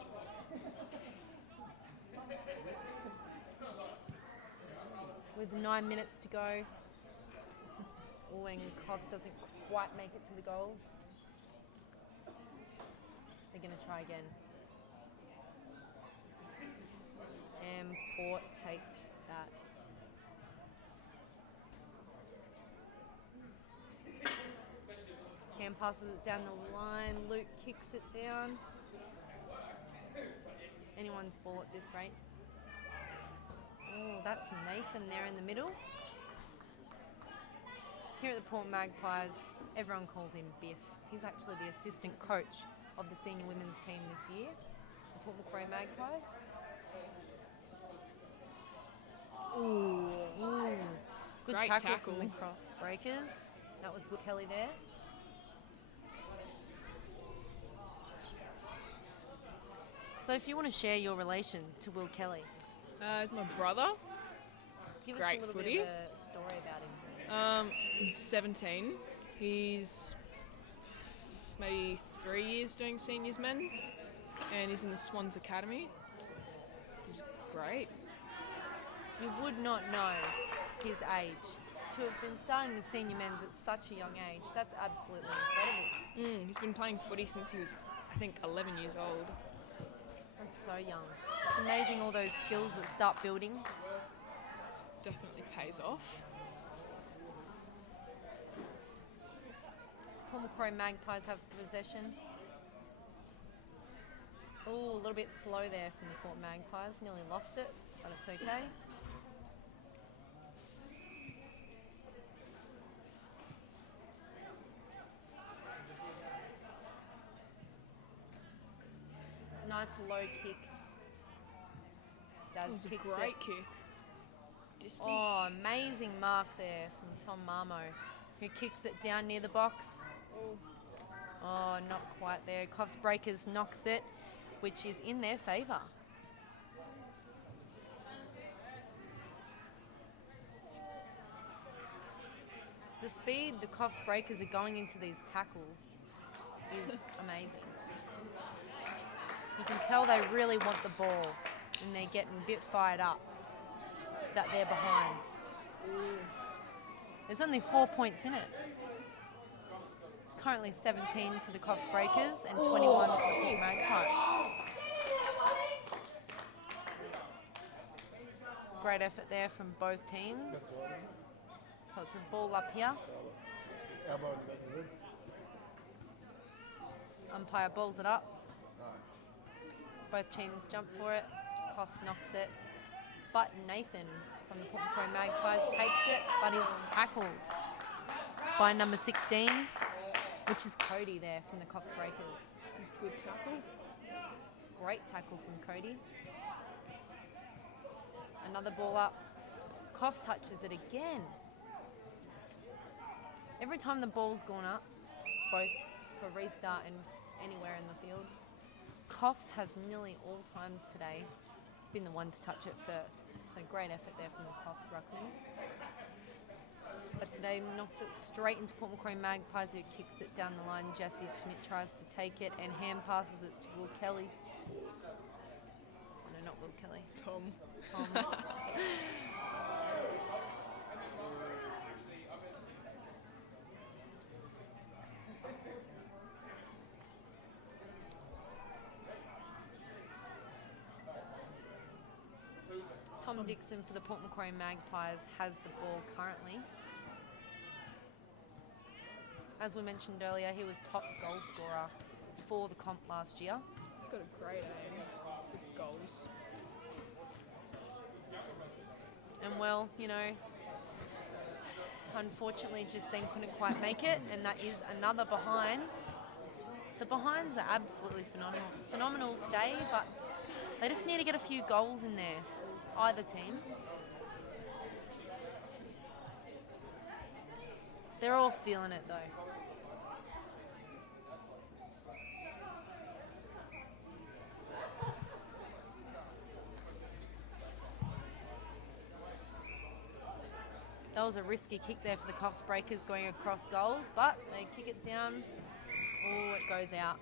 With 9 minutes to go. Oh, and Coffs doesn't quite make it to the goals. They're going to try again. And Port takes that. Hand passes it down the line. Luke kicks it down. Anyone's ball at this rate. Oh, that's Nathan there in the middle. Here at the Port Magpies, everyone calls him Biff. He's actually the assistant coach of the senior women's team this year, the Port Macquarie Magpies. Ooh. Good Great tackle tackle. from the Coffs Breakers. That was Will Kelly there. So if you want to share your relation to Will Kelly. He's my brother. Give great us a little footy. bit of a story about him. He's 17. He's maybe 3 years doing seniors men's, and he's in the Swans Academy. He's great. You would not know his age. To have been starting the senior men's at such a young age, that's absolutely incredible. He's been playing footy since he was, I think, 11 years old. That's so young. It's amazing all those skills that start building. Definitely pays off. Port Macquarie Magpies have possession. Oh, a little bit slow there from the Port Magpies. Nearly lost it, but it's okay. Nice low kick. That Does was a kicks great it. kick. Distance. Oh, amazing mark there from Tom Marmo, who kicks it down near the box. Oh, not quite there. Coffs Breakers knocks it, which is in their favour. The speed the Coffs Breakers are going into these tackles is amazing. You can tell they really want the ball and they're getting a bit fired up that they're behind. There's only 4 points in it. It's currently 17 to the Coffs Breakers and 21 to the Port Magpies. Great effort there from both teams. So it's a ball up here. Umpire balls it up. Both teams jump for it. Coffs knocks it. But Nathan from the Port Macquarie Magpies takes it, but is tackled by number 16, which is Cody there from the Coffs Breakers. Good tackle. Great tackle from Cody. Another ball up. Coffs touches it again. Every time the ball's gone up, both for restart and anywhere in the field, Coffs have nearly all times today been the one to touch it first. So great effort there from the Coffs ruckman. But today knocks it straight into Port Macquarie Magpies, who kicks it down the line. Jesse Schmidt tries to take it and hand passes it to Will Kelly. No, not Will Kelly. Tom. Tom Dixon for the Port Macquarie Magpies has the ball currently. As we mentioned earlier, he was top goal scorer for the comp last year. He's got a great aim with goals. And well, you know, unfortunately just then couldn't quite make it, and that is another behind. The behinds are absolutely phenomenal today, but they just need to get a few goals in there, either team. They're all feeling it though. That was a risky kick there for the Coffs Breakers going across goals, but they kick it down. Oh, it goes out.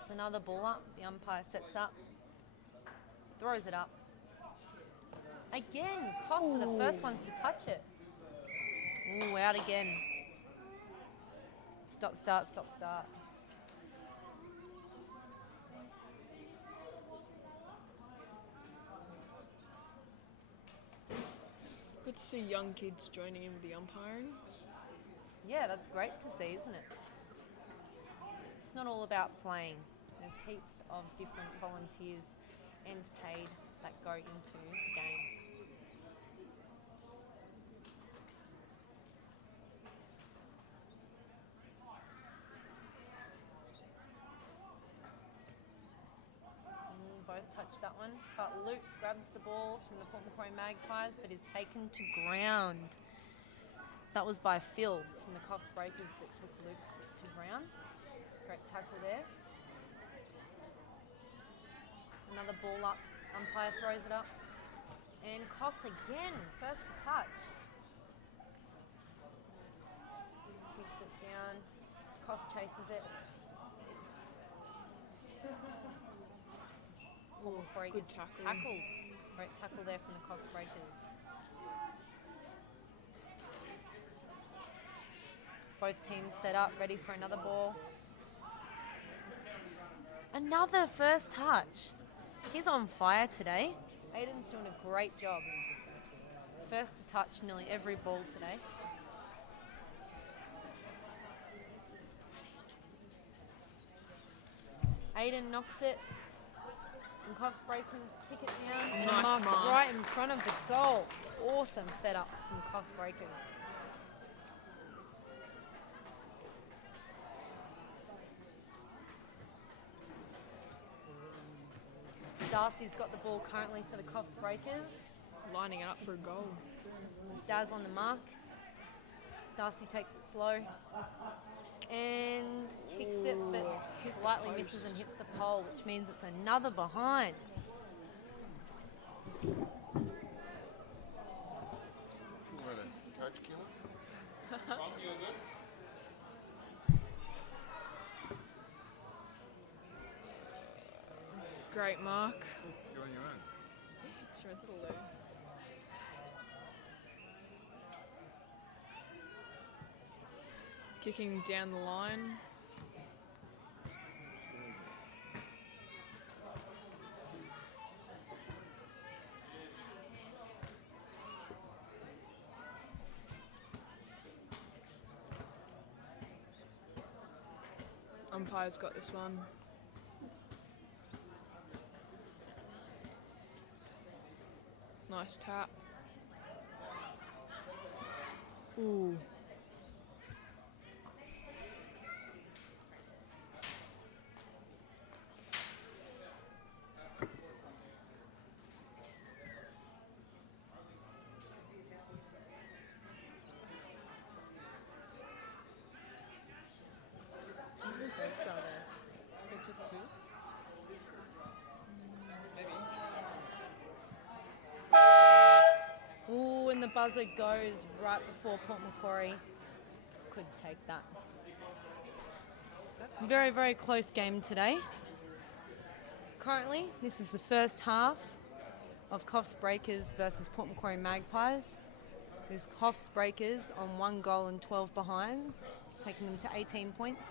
It's another ball up. The umpire sets up, throws it up. Again, Coffs are the first ones to touch it. Ooh, out again. Stop, start, stop, start. Good to see young kids joining in with the umpiring. Yeah, that's great to see, isn't it? It's not all about playing. There's heaps of different volunteers and paid that go into the game. Both touch that one, but Luke grabs the ball from the Port Macquarie Magpies, but is taken to ground. That was by Phil from the Coffs Breakers that took Luke to ground. Great tackle there. Another ball up. Umpire throws it up. And Coffs again. First to touch. Kicks it down. Coffs chases it. Breakers good tackle. Tackled. Great tackle there from the Coffs Breakers. Both teams set up, ready for another ball. Another first touch. He's on fire today. Aiden's doing a great job. First to touch nearly every ball today. Aiden knocks it. And Coffs Breakers kick it down. And Nice mark. right in front of the goal. Awesome setup from Coffs Breakers. Darcy's got the ball currently for the Coffs Breakers. Lining it up for a goal. Daz on the mark. Darcy takes it slow and kicks it, but slightly misses and hits the pole, which means it's another behind. Call that a coach killer? Great mark. You're on your own. She went to the loo. Kicking down the line. Umpire's got this one. Nice tap. Ooh. How many breaks are there? Is it just 2? Maybe. Ooh, and the buzzer goes right before Port Macquarie could take that. Very, very close game today. Currently, this is the first half of Coffs Breakers versus Port Macquarie Magpies. There's Coffs Breakers on 1 goal and 12 behinds, taking them to 18 points.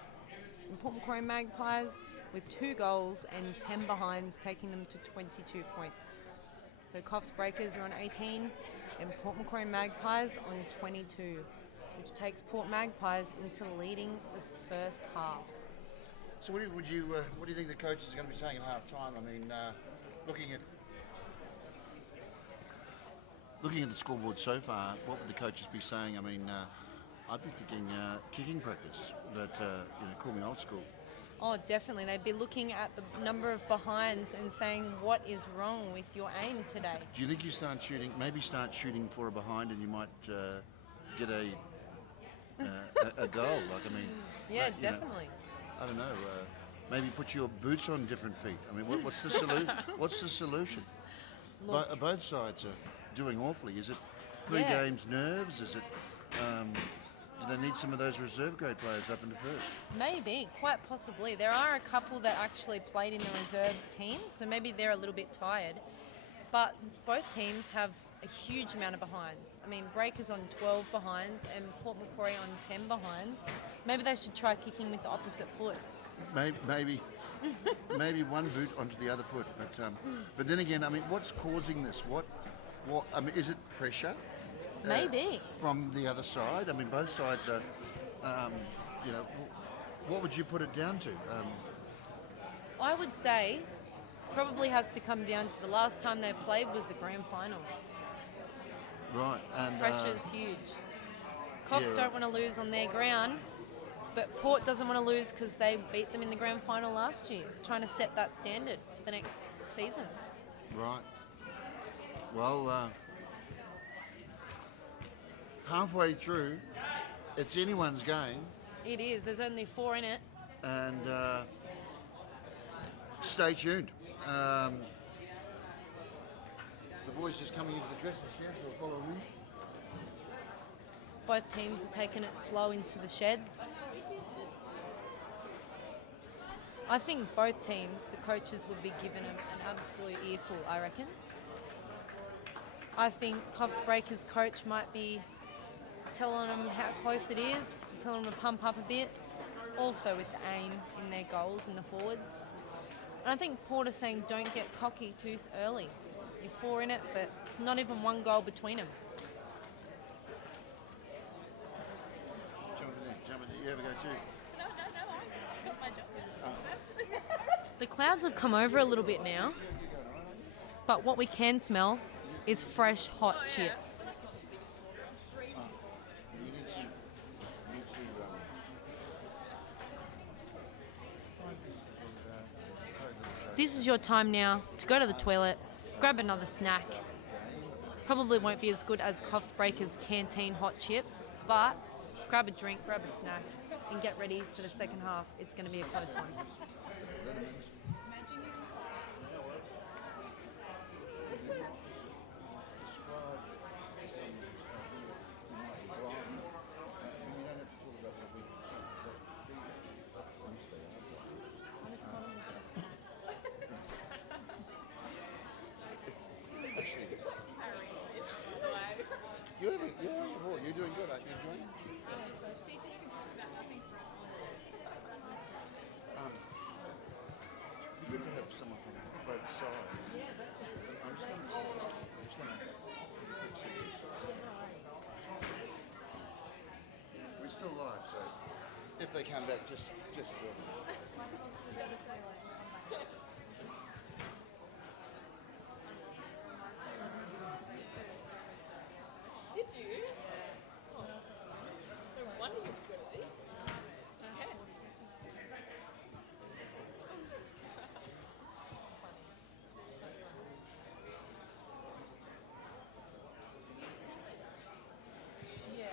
And Port Macquarie Magpies with 2 goals and 10 behinds, taking them to 22 points. So Coffs Breakers are on 18 and Port Macquarie Magpies on 22, which takes Port Magpies into leading this first half. So what do you think the coaches are going to be saying at half time? I mean, looking at the scoreboard so far, what would the coaches be saying? I mean, I'd be thinking kicking practice, but call me old school. Oh, definitely. They'd be looking at the number of behinds and saying, what is wrong with your aim today? Do you think you start shooting for a behind and you might get a goal? Like, I mean, Yeah, you know, definitely. I don't know. Maybe put your boots on different feet. I mean, what's the solution? What's the solution? Look. Both sides are doing awfully. Is it Yeah. pre-game's nerves? Is it? Do they need some of those reserve grade players up into first? Maybe, quite possibly. There are a couple that actually played in the reserves team, so maybe they're a little bit tired. But both teams have a huge amount of behinds. I mean, Breakers on 12 behinds and Port Macquarie on 10 behinds. Maybe they should try kicking with the opposite foot. Maybe one boot onto the other foot. But then again, I mean, what's causing this? What? I mean, is it pressure? Maybe. From the other side? I mean, both sides are, what would you put it down to? I would say probably has to come down to the last time they played was the grand final. Right. And Pressure's huge. Coffs yeah, right. don't want to lose on their ground, but Port doesn't want to lose because they beat them in the grand final last year, trying to set that standard for the next season. Right. Well, halfway through, it's anyone's game. It is. There's only 4 in it. and stay tuned. The boys just coming into the dressing shed, so we'll follow them. Both teams are taking it slow into the sheds. I think both teams, the coaches would be giving them an absolute earful, I reckon. I think Coffs Breakers coach might be telling them how close it is, telling them to pump up a bit, also with the aim in their goals and the forwards. And I think Porter's saying don't get cocky too early. You're 4 in it, but it's not even 1 goal between them. Jump in there, you have a go too. No, I got my job. The clouds have come over a little bit now, but what we can smell is fresh hot chips. You need to find things to talk about. This is your time now to go to the toilet, grab another snack. Probably won't be as good as Coffs Breakers canteen hot chips, but grab a drink, grab a snack, and get ready for the second half. It's going to be a close one. You're doing good, aren't you? Enjoying it? It'd be good to have someone from both sides. I'm just gonna we're still live, so if they come back, just Did you? Oh. No wonder you're good at this. Yes.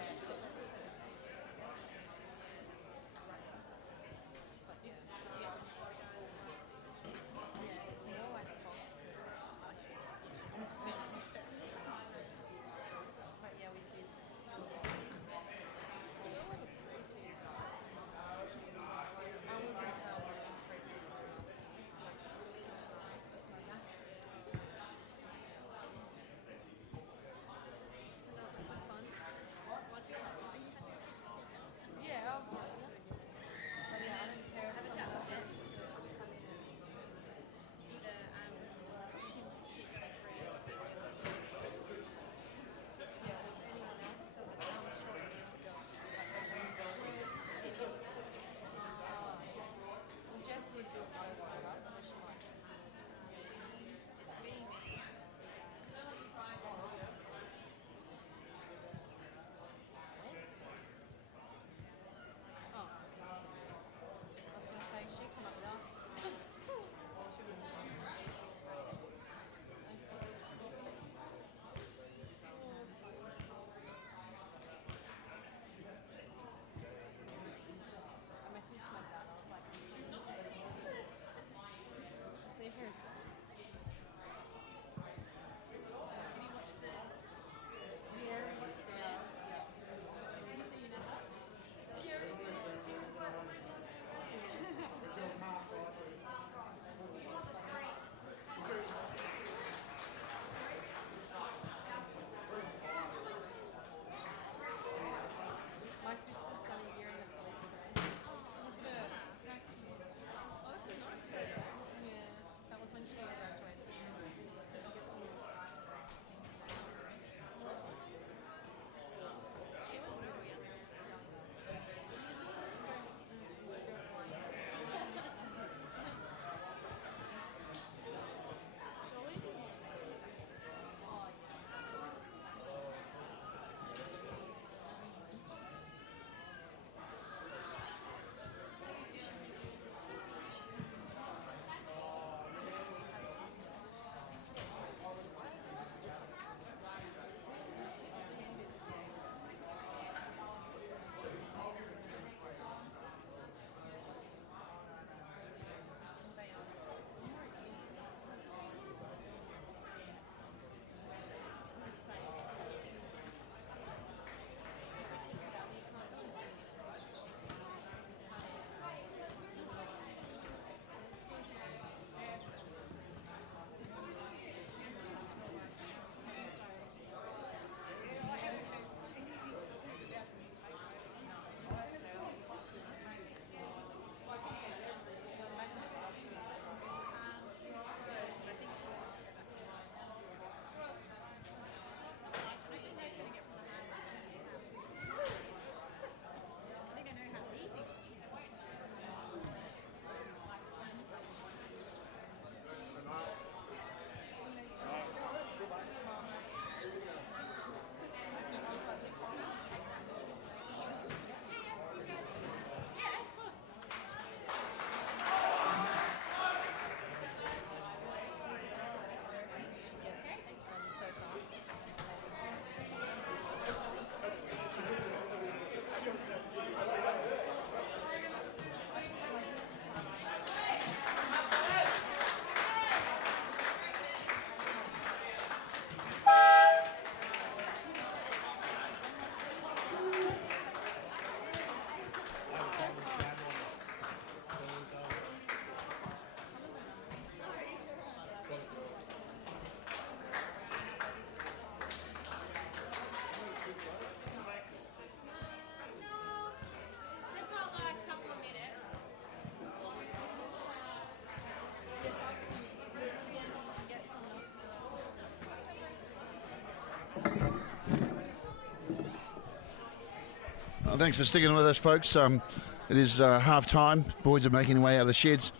Thanks for sticking with us, folks. It is half time. Boys are making their way out of the sheds.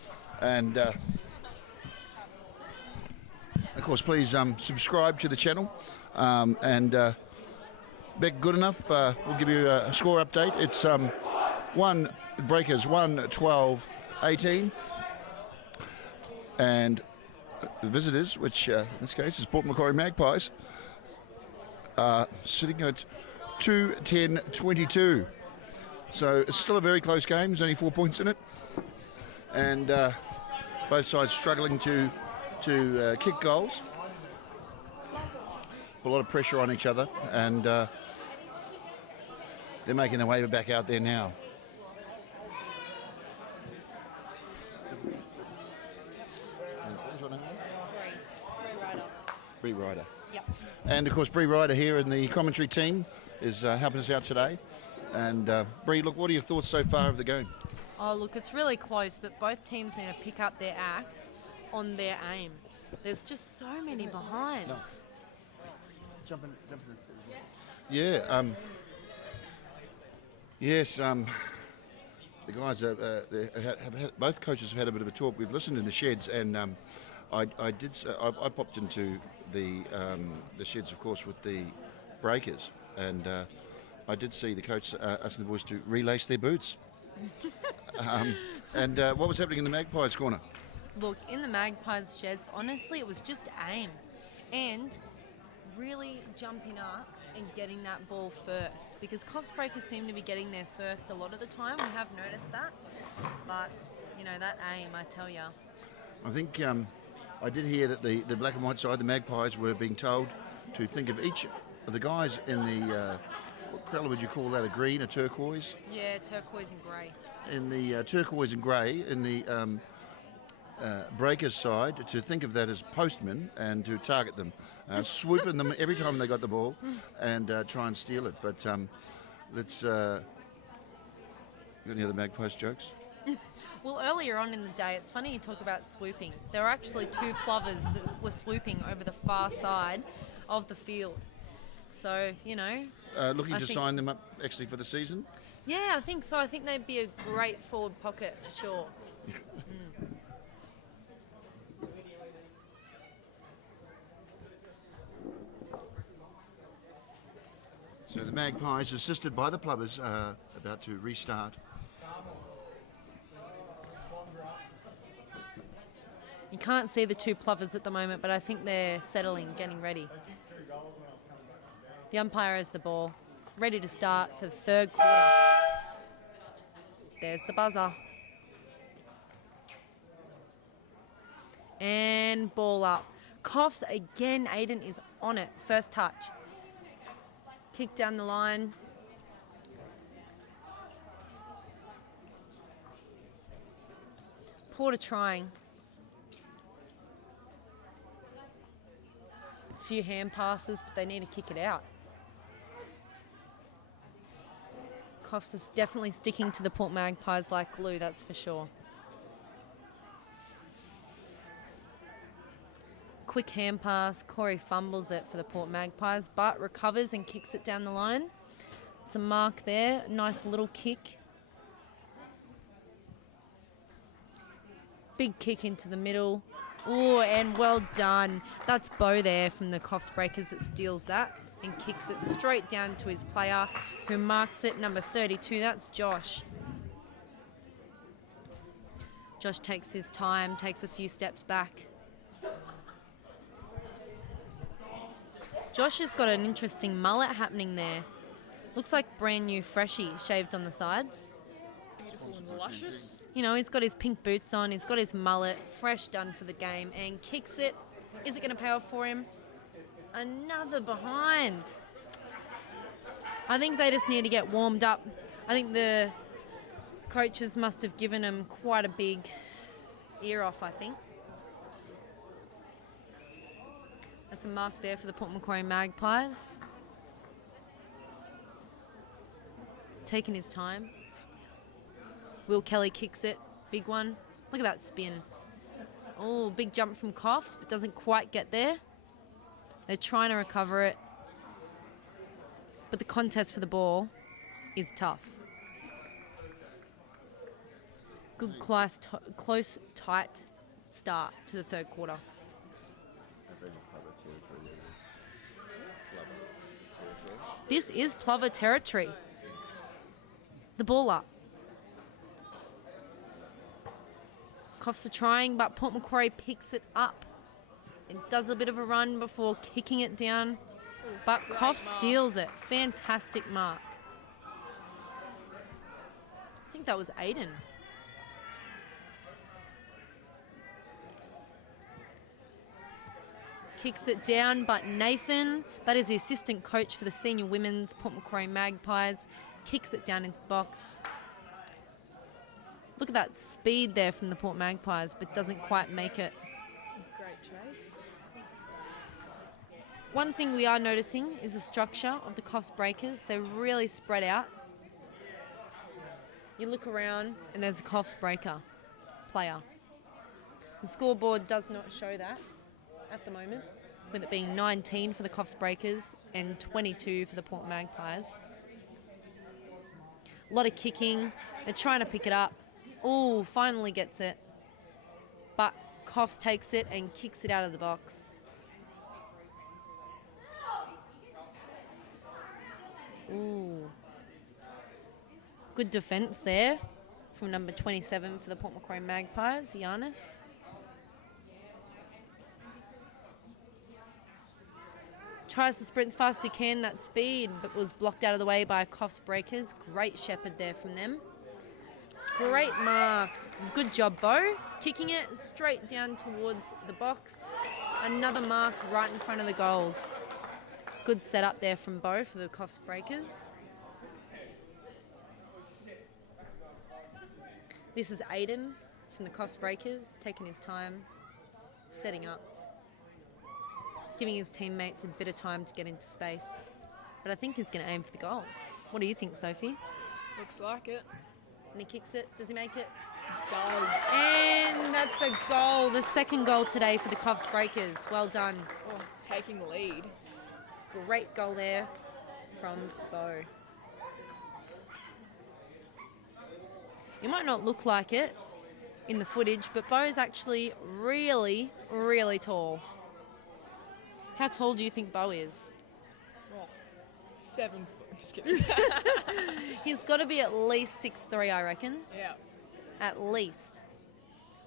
And, of course, please subscribe to the channel. Beck, good enough. We'll give you a score update. It's Breakers 1-12-18. And the visitors, which in this case is Port Macquarie Magpies, sitting at 2-10-22. So it's still a very close game. There's only 4 points in it. And both sides struggling to kick goals. A lot of pressure on each other. And they're making their way back out there now. Bree Ryder. Yep. And of course, Bree Ryder here in the commentary team is helping us out today. And Bree, look, what are your thoughts so far of the game? Oh, look, it's really close, but both teams need to pick up their act on their aim. There's just so many behinds. No. Jumping. Yeah. Yes. The guys both coaches have had a bit of a talk. We've listened in the sheds, and I popped into the sheds, of course, with the Breakers, and I did see the coach asking the boys to relace their boots. And what was happening in the Magpies corner? Look, in the Magpies sheds, honestly, it was just aim and really jumping up and getting that ball first, because Coffs Breakers seem to be getting there first a lot of the time. We have noticed that, but that aim, I tell you. I think I did hear that the black and white side, the Magpies, were being told to think of each of the guys in the what colour would you call that? A green, a turquoise? Yeah, turquoise and grey. In the turquoise and grey, in the Breakers side, to think of that as postmen and to target them, swooping them every time they got the ball and try and steal it. But let's... got any other Magpies jokes? Well, earlier on in the day, it's funny you talk about swooping. There were actually 2 plovers that were swooping over the far side of the field. So, looking to sign them up actually for the season? Yeah, I think so. I think they'd be a great forward pocket for sure. So the Magpies, assisted by the Plovers, are about to restart. You can't see the 2 plovers at the moment, but I think they're settling, getting ready. The umpire has the ball, ready to start for the 3rd quarter. There's the buzzer. And ball up. Coffs again, Aiden is on it. First touch. Kick down the line. Porter trying. A few hand passes, but they need to kick it out. Coffs is definitely sticking to the Port Magpies like glue, that's for sure. Quick hand pass. Corey fumbles it for the Port Magpies, but recovers and kicks it down the line. It's a mark there. Nice little kick. Big kick into the middle. Oh, and well done. That's Bo there from the Coffs Breakers that steals that and kicks it straight down to his player, who marks it, number 32. That's Josh. Josh takes his time, takes a few steps back. Josh has got an interesting mullet happening there. Looks like brand new freshie shaved on the sides. Beautiful and luscious. He's got his pink boots on, he's got his mullet, fresh done for the game, and kicks it. Is it going to pay off for him? Another behind. I think they just need to get warmed up. I think the coaches must have given him quite a big ear off, I think. That's a mark there for the Port Macquarie Magpies. Taking his time. Will Kelly kicks it. Big one. Look at that spin. Oh, big jump from Coffs, but doesn't quite get there. They're trying to recover it. but the contest for the ball is tough. Good, close, tight start to the third quarter. This is Plover territory. The ball up. Coffs are trying, but Port Macquarie picks it up. It does a bit of a run before kicking it down, but Coffs steals it. Fantastic mark. I think that was Aiden. Kicks it down, but Nathan, that is the assistant coach for the senior women's Port Macquarie Magpies, kicks it down into the box. Look at that speed there from the Port Magpies, but doesn't quite make it. Great chase. One thing we are noticing is the structure of the Coffs Breakers. They're really spread out. You look around and there's a Coffs Breaker player. The scoreboard does not show that at the moment, with it being 19 for the Coffs Breakers and 22 for the Port Magpies. A lot of kicking. They're trying to pick it up. Oh, finally gets it. But Coffs takes it and kicks it out of the box. Ooh. Good defence there from number 27 for the Port Macquarie Magpies, Giannis. Tries to sprint as fast as he can, that speed, but was blocked out of the way by Coffs Breakers. Great shepherd there from them. Great mark. Good job, Bo. Kicking it straight down towards the box. Another mark right in front of the goals. Good setup there from Bo for the Coffs Breakers. This is Aiden from the Coffs Breakers, taking his time, setting up, giving his teammates a bit of time to get into space. But I think he's going to aim for the goals. What do you think, Sophie? Looks like it. And he kicks it. Does he make it? Does. And that's a goal. The second goal today for the Coffs Breakers. Well done. Oh, taking the lead. Great goal there from Bo. It might not look like it in the footage, but Bo's actually really, really tall. How tall do you think Bo is? Oh, 7 foot. Just kidding. He's got to be at least 6'3", I reckon. Yeah. At least.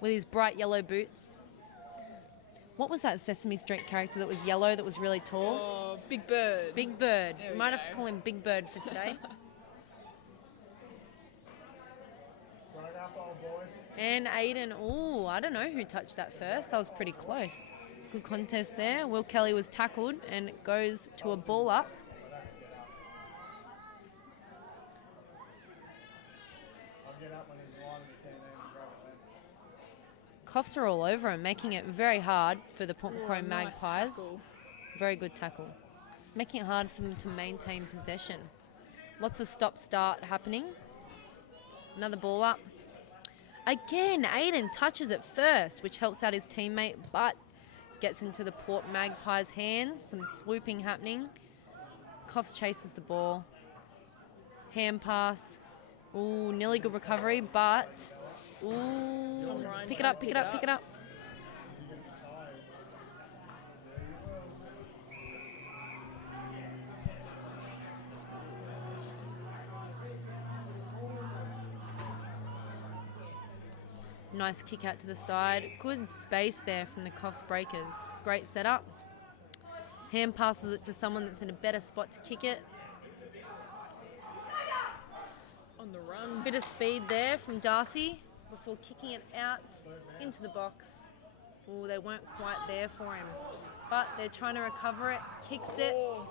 With his bright yellow boots. What was that Sesame Street character that was yellow, that was really tall? Oh, Big Bird. Big Bird. There we Might have to go. call him Big Bird for today. And Aiden, oh, I don't know who touched that first. That was pretty close. Good contest there. Will Kelly was tackled and it goes to a ball up. Coffs are all over him, making it very hard for the Port Macquarie Nice Magpies. tackle. Very good tackle. Making it hard for them to maintain possession. Lots of stop-start happening. Another ball up. Again, Aiden touches it first, which helps out his teammate, but gets into the Port Magpies' hands. Some swooping happening. Coffs chases the ball. Hand pass. Ooh, nearly good recovery, but... Ooh, Tom Ryan pick it trying up, to pick it up, pick it up. Nice kick out to the side. Good space there from the Coffs Breakers. Great setup. Hand passes it to someone that's in a better spot to kick it. On the run. Bit of speed there from Darcy before kicking it out into the box. Oh, they weren't quite there for him. But they're trying to recover it. Kicks it. Oh,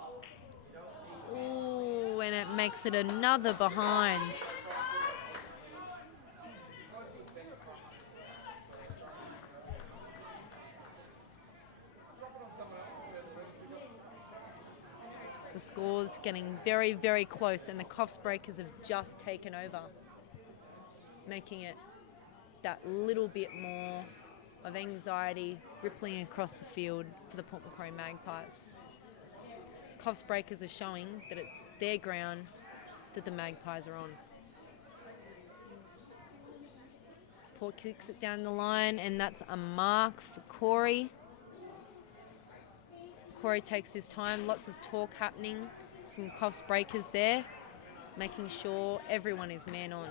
Ooh, and it makes it another behind. The score's getting very, very close, and the Coffs Breakers have just taken over, making it that little bit more of anxiety rippling across the field for the Port Macquarie Magpies. Coffs Breakers are showing that it's their ground that the Magpies are on. Port kicks it down the line, and that's a mark for Corey. Corey takes his time. Lots of talk happening from Coffs Breakers there, making sure everyone is man on.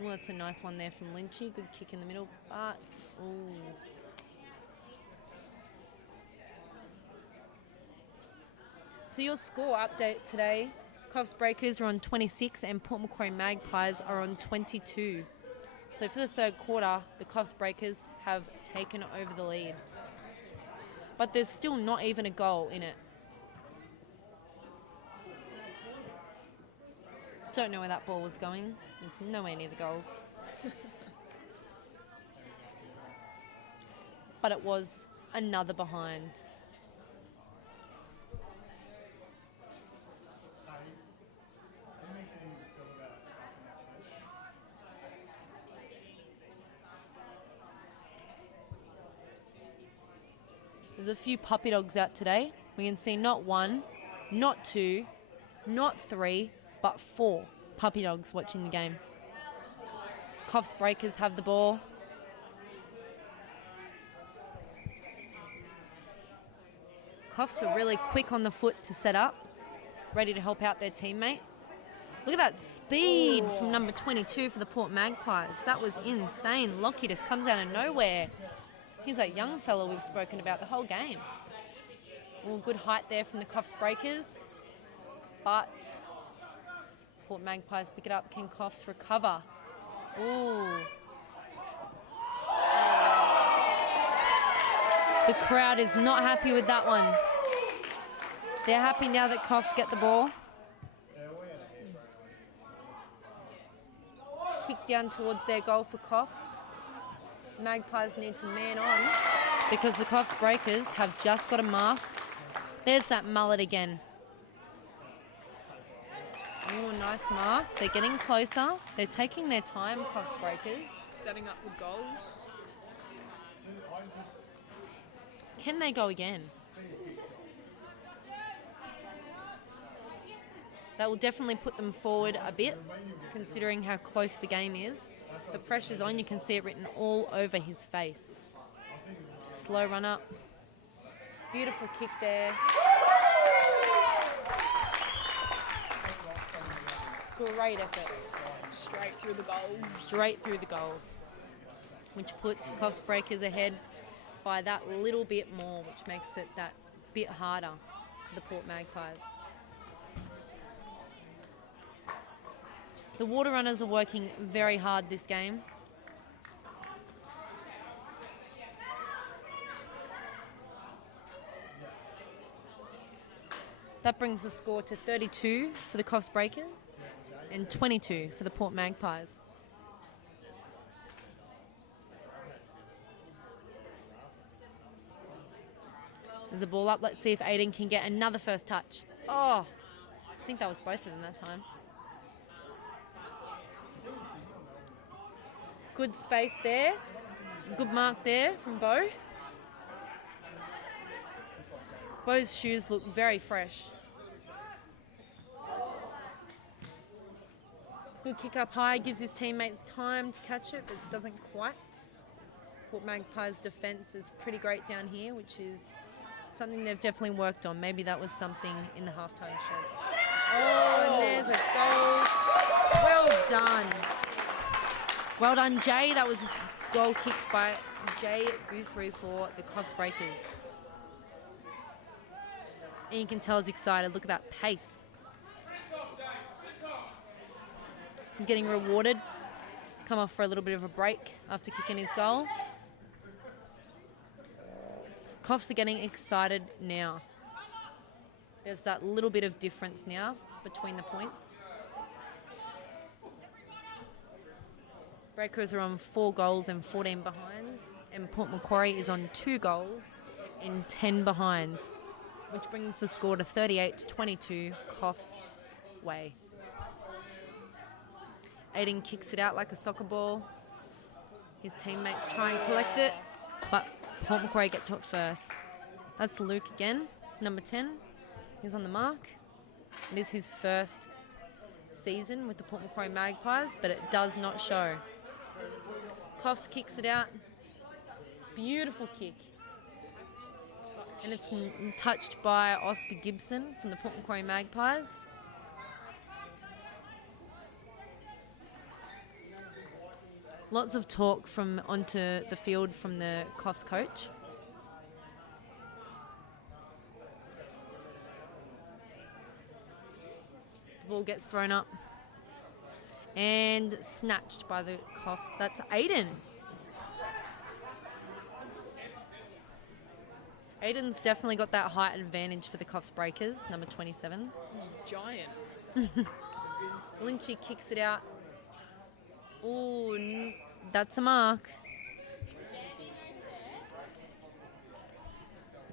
Well, that's a nice one there from Lynchy. Good kick in the middle, but ooh. So your score update today, Coffs Breakers are on 26 and Port Macquarie Magpies are on 22. So for the third quarter, the Coffs Breakers have taken over the lead. But there's still not even a goal in it. Don't know where that ball was going. There's nowhere near the goals. But it was another behind. There's a few puppy dogs out today. We can see not one, not two, not three, but 4 puppy dogs watching the game. Coffs Breakers have the ball. Coffs are really quick on the foot to set up, ready to help out their teammate. Look at that speed from number 22 for the Port Magpies. That was insane. Lockie just comes out of nowhere. He's that young fella we've spoken about the whole game. Well, good height there from the Coffs Breakers, but Port Magpies pick it up. Can Coffs recover? Ooh. The crowd is not happy with that one. They're happy now that Coffs get the ball. Kick down towards their goal for Coffs. Magpies need to man on because the Coffs Breakers have just got a mark. There's that mullet again. Oh, nice mark. They're getting closer. They're taking their time, Coffs Breakers. Setting up the goals. Can they go again? That will definitely put them forward a bit, considering how close the game is. The pressure's on. You can see it written all over his face. Slow run up. Beautiful kick there. Great effort. Straight through the goals. Straight through the goals, which puts Coffs Breakers ahead by that little bit more, which makes it that bit harder for the Port Magpies. The Water Runners are working very hard this game. That brings the score to 32 for the Coffs Breakers and 22 for the Port Magpies. There's a ball up. Let's see if Aiden can get another first touch. Oh, I think that was both of them that time. Good space there. Good mark there from Bo. Bo's shoes look very fresh. Good kick up high, gives his teammates time to catch it, but doesn't quite. Port Magpies' defence is pretty great down here, which is something they've definitely worked on. Maybe that was something in the halftime sheds. Oh, and there's a goal. Well done. Well done, Jay. That was a goal kicked by Jay Guthrie for the Coffs Breakers. And you can tell he's excited. Look at that pace. He's getting rewarded. Come off for a little bit of a break after kicking his goal. Coffs are getting excited now. There's that little bit of difference now between the points. Breakers are on 4 goals and 14 behinds, and Port Macquarie is on 2 goals and 10 behinds, which brings the score to 38-22 Coffs way. Aiden kicks it out like a soccer ball. His teammates try and collect it. but Port Macquarie get to it first. That's Luke again, number 10. He's on the mark. It is his first season with the Port Macquarie Magpies, but it does not show. Coffs kicks it out. Beautiful kick. And it's touched by Oscar Gibson from the Port Macquarie Magpies. Lots of talk from onto the field from the Coffs coach. The ball gets thrown up and snatched by the Coffs. That's Aiden. Aiden's definitely got that height advantage for the Coffs Breakers, number 27. He's giant. Lynchy kicks it out. Oh, that's a mark.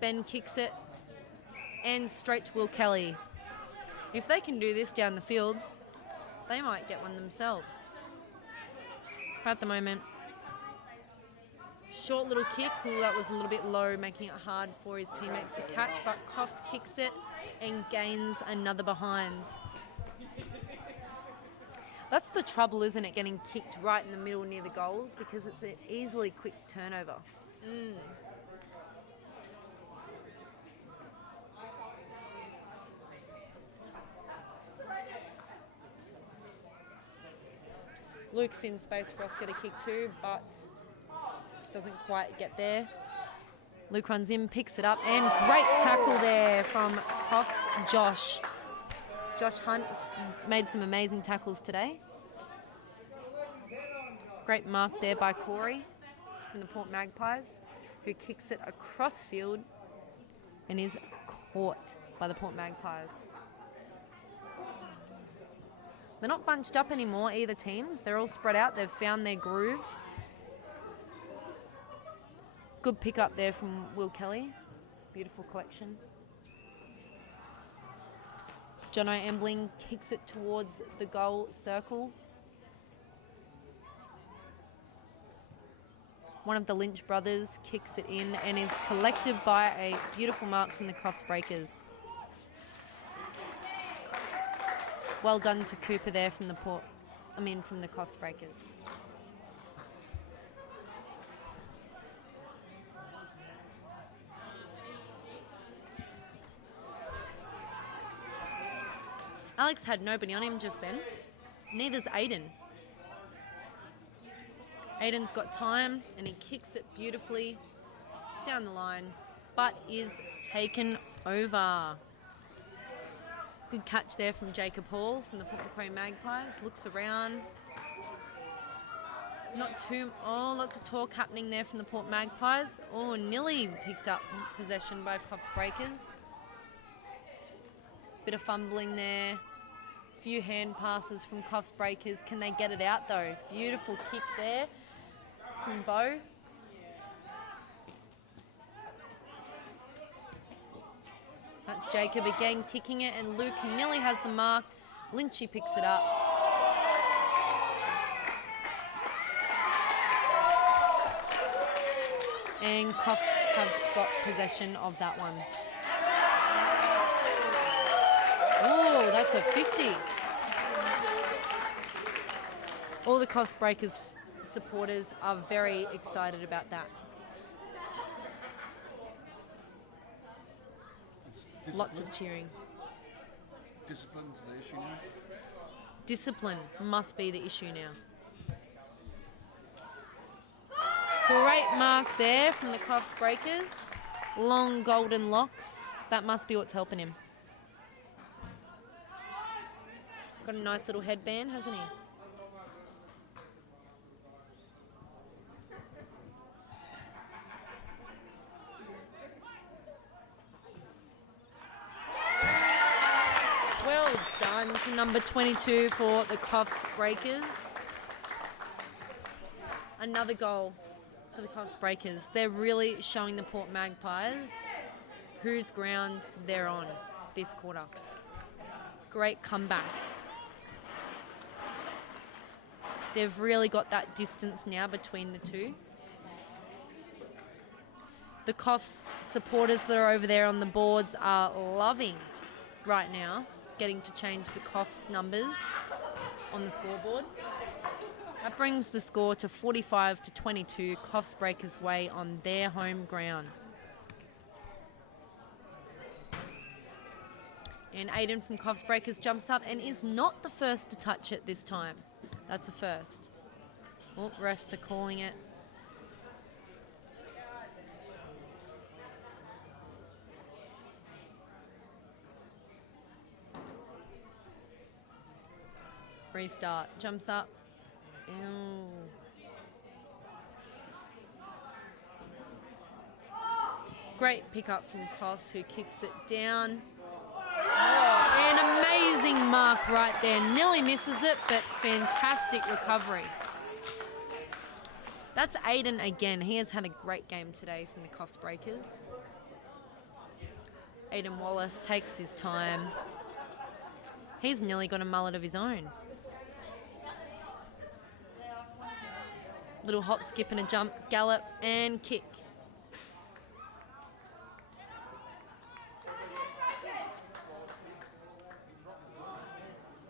Ben kicks it and straight to Will Kelly. If they can do this down the field, they might get one themselves. But at the moment, short little kick. Ooh, that was a little bit low, making it hard for his teammates to catch, but Coffs kicks it and gains another behind. That's the trouble, isn't it, getting kicked right in the middle near the goals, because it's an easily quick turnover. Luke's in space for Oscar to kick too, but doesn't quite get there. Luke runs in, picks it up, and great tackle there from Coffs Josh. Josh Hunt's made some amazing tackles today. Great mark there by Corey from the Port Magpies, who kicks it across field and is caught by the Port Magpies. They're not bunched up anymore, either teams. They're all spread out. They've found their groove. Good pick up there from Will Kelly. Beautiful collection. Jono Embling kicks it towards the goal circle. One of the Lynch brothers kicks it in and is collected by a beautiful mark from the Coffs Breakers. Well done to Cooper there from the Coffs Breakers. Alex had nobody on him just then. Neither's Aiden. Aiden's got time and he kicks it beautifully down the line, but is taken over. Good catch there from Jacob Hall from the Port Macquarie Magpies. Looks around. Lots of talk happening there from the Port Magpies. Oh, nearly picked up possession by Coffs Breakers. Bit of fumbling there. Few hand passes from Coffs Breakers. Can they get it out though? Beautiful kick there from Bo. That's Jacob again kicking it, and Luke nearly has the mark. Lynchy picks it up. And Coffs have got possession of that one. Oh, that's a 50. All the Coffs Breakers supporters are very excited about that. Lots of cheering. Discipline's the issue now? Discipline must be the issue now. Great mark there from the Coffs Breakers. Long golden locks. That must be what's helping him. Got a nice little headband, hasn't he? Well done to number 22 for the Coffs Breakers. Another goal for the Coffs Breakers. They're really showing the Port Magpies whose ground they're on this quarter. Great comeback. They've really got that distance now between the two. The Coffs supporters that are over there on the boards are loving right now getting to change the Coffs numbers on the scoreboard. That brings the score to 45-22, Coffs Breakers way on their home ground. And Aiden from Coffs Breakers jumps up and is not the first to touch it this time. That's a first. Oh, refs are calling it. Restart. Jumps up. Ew. Great pickup from Coffs, who kicks it down. An amazing mark right there. Nearly misses it, but fantastic recovery. That's Aiden again. He has had a great game today from the Coffs Breakers. Aiden Wallace takes his time. He's nearly got a mullet of his own. Little hop, skip and a jump, gallop and kick.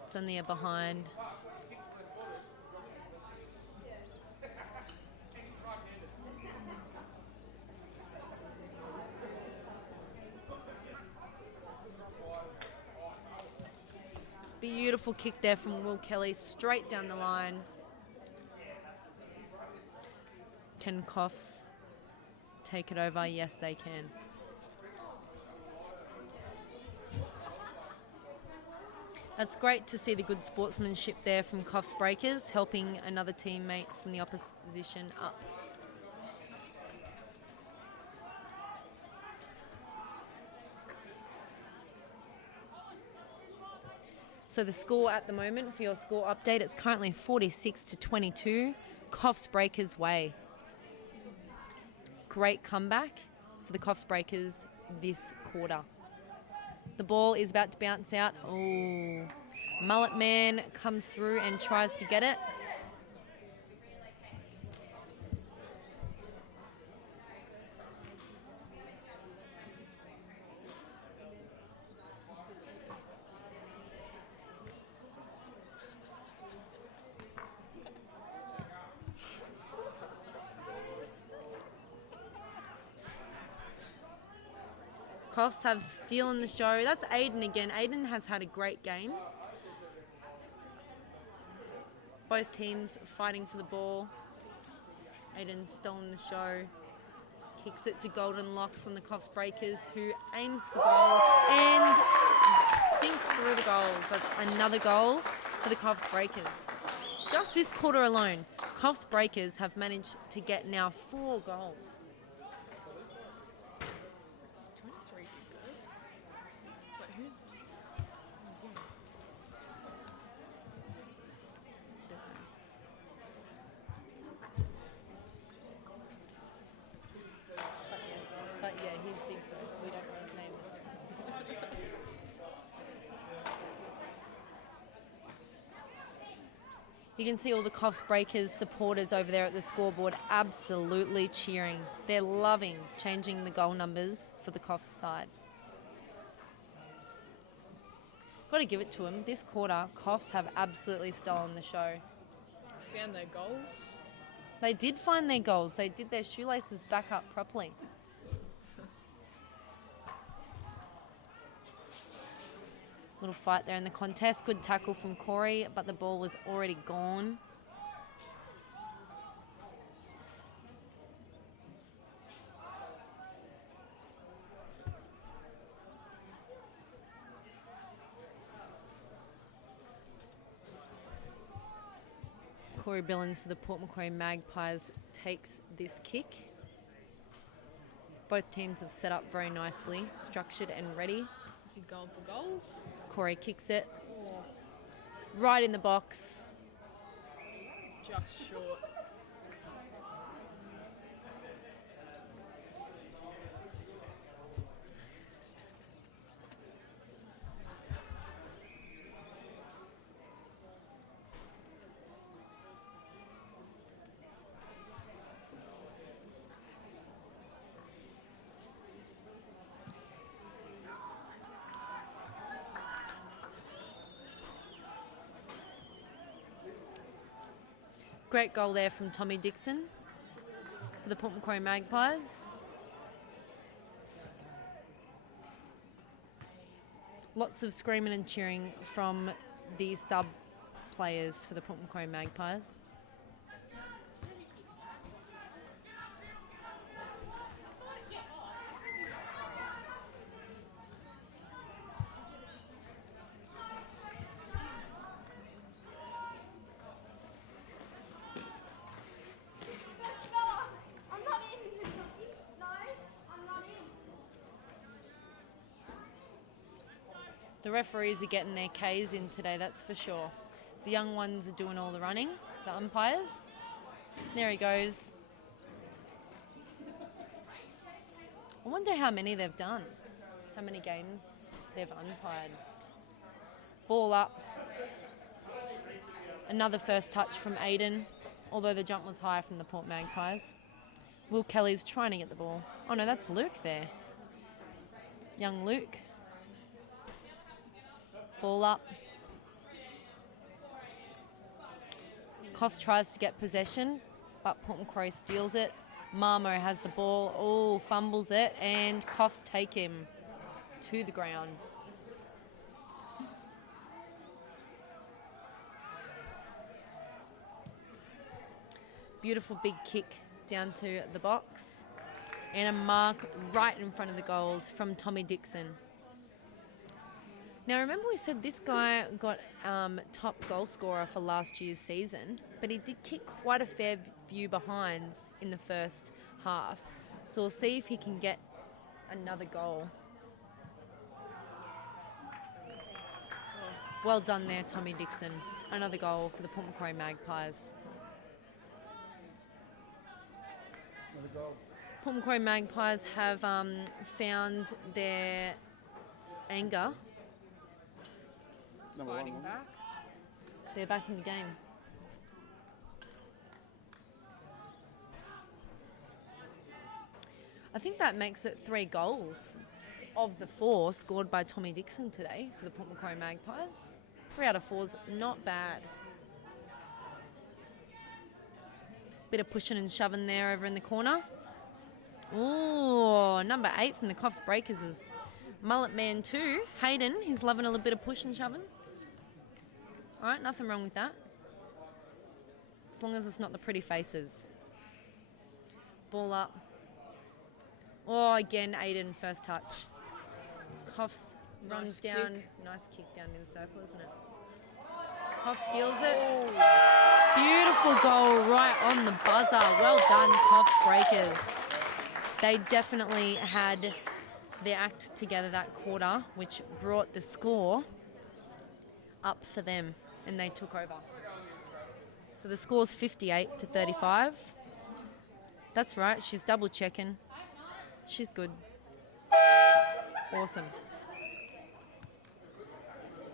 It's only a behind. Beautiful kick there from Will Kelly, straight down the line. Can Coffs take it over? Yes, they can. That's great to see the good sportsmanship there from Coffs Breakers, helping another teammate from the opposition up. So the score at the moment for your score update, it's currently 46-22, Coffs Breakers way. Great comeback for the Coffs Breakers this quarter. The ball is about to bounce out. Oh, Mullet Man comes through and tries to get it. Coffs have stealing the show. That's Aiden again. Aiden has had a great game. Both teams fighting for the ball. Aiden's stolen the show. Kicks it to Golden Locks on the Coffs Breakers, who aims for goals and sinks through the goals. That's another goal for the Coffs Breakers. Just this quarter alone, Coffs Breakers have managed to get now 4 goals. But yeah, he's Bigfoot. We don't know his name. You can see all the Coffs Breakers supporters over there at the scoreboard absolutely cheering. They're loving changing the goal numbers for the Coffs side. Got to give it to them. This quarter, Coffs have absolutely stolen the show. Found their goals. They did find their goals. They did their shoelaces back up properly. Little fight there in the contest. Good tackle from Corey, but the ball was already gone. Corey Billings for the Port Macquarie Magpies takes this kick. Both teams have set up very nicely, structured and ready. Is he going for goals? Corey kicks it right in the box. Just short. Great goal there from Tommy Dixon for the Port Macquarie Magpies. Lots of screaming and cheering from the sub players for the Port Macquarie Magpies. The referees are getting their Ks in today, that's for sure. The young ones are doing all the running, the umpires. There he goes. I wonder how many they've done, how many games they've umpired. Ball up. Another first touch from Aiden, although the jump was high from the Port Magpies. Will Kelly's trying to get the ball. Oh no, that's Luke there. Young Luke. Ball up. Coffs tries to get possession, but Port Macquarie steals it. Marmo has the ball. Oh, fumbles it, and Coffs take him to the ground. Beautiful big kick down to the box. And a mark right in front of the goals from Tommy Dixon. Now, remember we said this guy got top goal scorer for last year's season, but he did kick quite a fair few behinds in the first half. So we'll see if he can get another goal. Well done there, Tommy Dixon. Another goal for the Port Macquarie Magpies. Port Macquarie Magpies have found their anger. Fighting back. They're back in the game. I think that makes it 3 goals of the 4 scored by Tommy Dixon today for the Port Macquarie Magpies. 3 out of 4's not bad. Bit of pushing and shoving there over in the corner. Ooh, number 8 from the Coffs Breakers is Mullet Man too. Hayden, he's loving a little bit of push and shoving. All right, nothing wrong with that. As long as it's not the pretty faces. Ball up. Oh, again, Aiden, first touch. Coffs runs down. Nice kick down in the circle, isn't it? Coffs steals it. Oh. Beautiful goal right on the buzzer. Well done, Coffs Breakers. They definitely had their act together that quarter, which brought the score up for them, and they took over. So the score's 58-35. That's right, she's double checking. She's good. Awesome.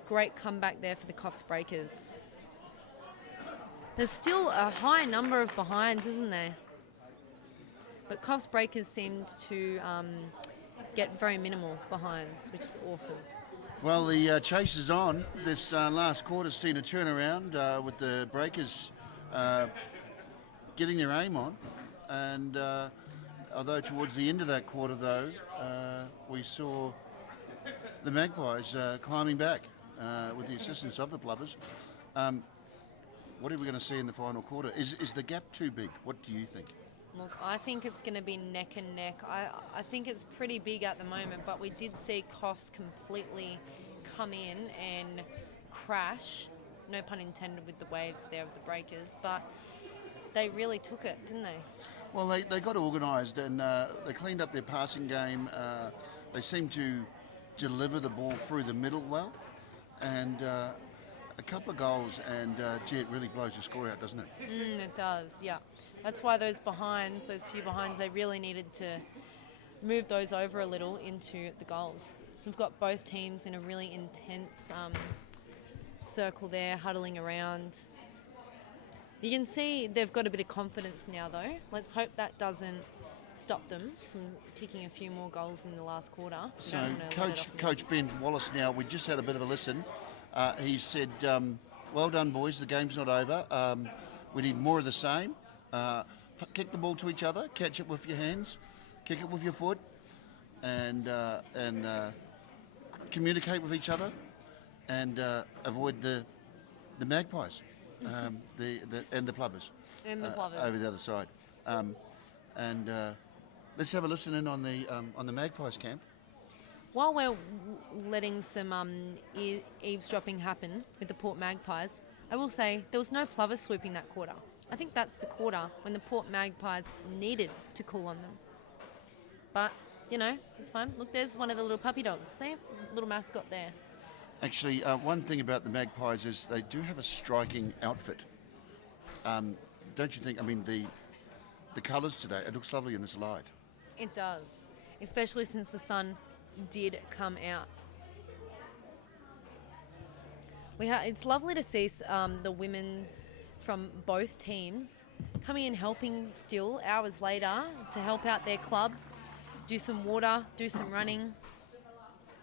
Great comeback there for the Coffs Breakers. There's still a high number of behinds, isn't there? But Coffs Breakers seemed to get very minimal behinds, which is awesome. Well, the chase is on. This last quarter's seen a turnaround with the Breakers getting their aim on. And although towards the end of that quarter, though, we saw the Magpies climbing back with the assistance of the Blubbers. What are we going to see in the final quarter? Is the gap too big? What do you think? Look, I think it's going to be neck and neck. I think it's pretty big at the moment, but we did see Coffs completely come in and crash, no pun intended with the waves there of the Breakers, but they really took it, didn't they? Well, they got organised and they cleaned up their passing game. They seemed to deliver the ball through the middle well, and a couple of goals, and gee, it really blows the score out, doesn't it? It does, yeah. That's why those few behinds, they really needed to move those over a little into the goals. We've got both teams in a really intense circle there, huddling around. You can see they've got a bit of confidence now, though. Let's hope that doesn't stop them from kicking a few more goals in the last quarter. So Coach Ben Wallace now, we just had a bit of a listen. He said, well done, boys, the game's not over. We need more of the same. Kick the ball to each other, catch it with your hands, kick it with your foot, and communicate with each other, and avoid the Magpies, and the Plubbers. And the Plubbers. Over the other side. Let's have a listen in on the Magpies camp. While we're letting some eavesdropping happen with the Port Magpies, I will say there was no plover swooping that quarter. I think that's the quarter when the Port Magpies needed to call on them. But, it's fine. Look, there's one of the little puppy dogs. See? Little mascot there. Actually, one thing about the Magpies is they do have a striking outfit. Don't you think? I mean, the colours today, it looks lovely in this light. It does, especially since the sun did come out. It's lovely to see the women's from both teams coming in helping still hours later to help out their club, do some water, do some running.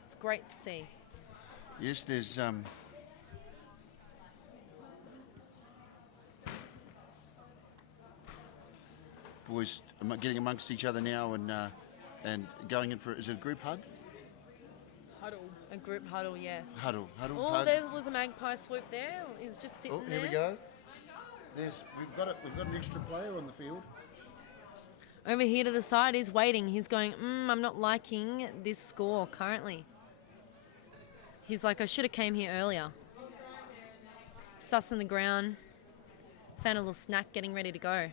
It's great to see. Yes, there's boys getting amongst each other now and going in for, is it a group hug? Huddle. A group huddle, yes. Huddle. Oh, there was a magpie swoop there. He's just sitting there. Oh, here we go. We've got an extra player on the field. Over here to the side, he's waiting. He's going, I'm not liking this score currently. He's like, I should have came here earlier. Sussing the ground. Found a little snack, getting ready to go.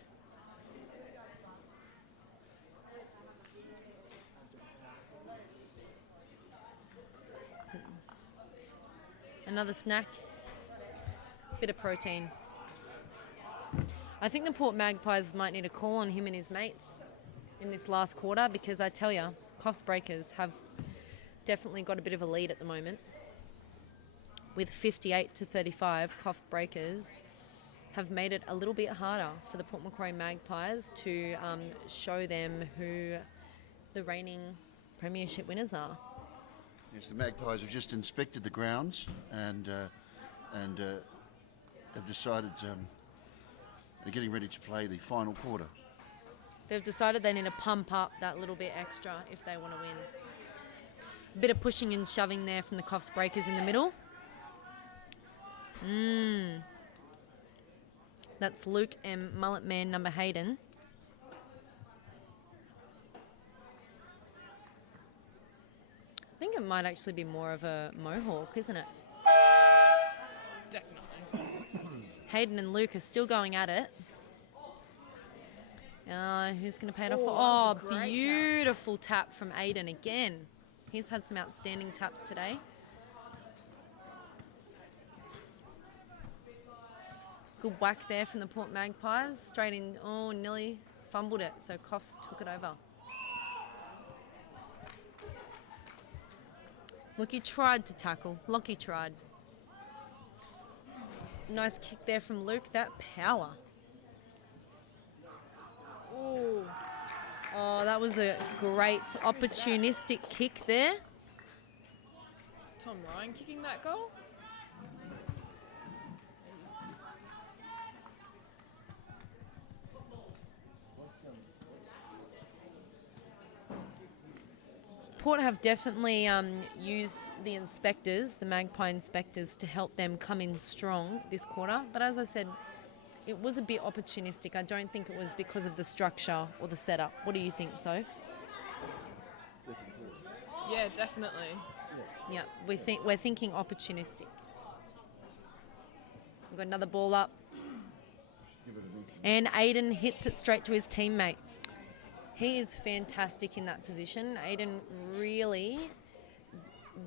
Another snack. Bit of protein. I think the Port Magpies might need a call on him and his mates in this last quarter, because I tell you, Coffs Breakers have definitely got a bit of a lead at the moment. With 58-35, Coffs Breakers have made it a little bit harder for the Port Macquarie Magpies to show them who the reigning premiership winners are. Yes, the Magpies have just inspected the grounds and have decided they're getting ready to play the final quarter. They've decided they need to pump up that little bit extra if they want to win. A bit of pushing and shoving there from the Coffs Breakers in the middle. That's Luke and Mullet Man number Hayden. I think it might actually be more of a mohawk, isn't it? Definitely. Hayden and Luke are still going at it. Who's going to pay it off? Oh, Oh, that was a great beautiful tap from Aiden again. He's had some outstanding taps today. Good whack there from the Port Magpies. Straight in. Oh, nearly fumbled it. So Coffs took it over. Look, he tried to tackle. Lockie tried. Nice kick there from Luke. That power. Ooh. Oh, that was a great opportunistic kick there. Tom Ryan kicking that goal? Port have definitely used the inspectors, the Magpie inspectors, to help them come in strong this quarter. But as I said, it was a bit opportunistic. I don't think it was because of the structure or the setup. What do you think, Soph? Yeah, definitely. Yeah, we're thinking opportunistic. We've got another ball up. And Aiden hits it straight to his teammate. He is fantastic in that position. Aiden really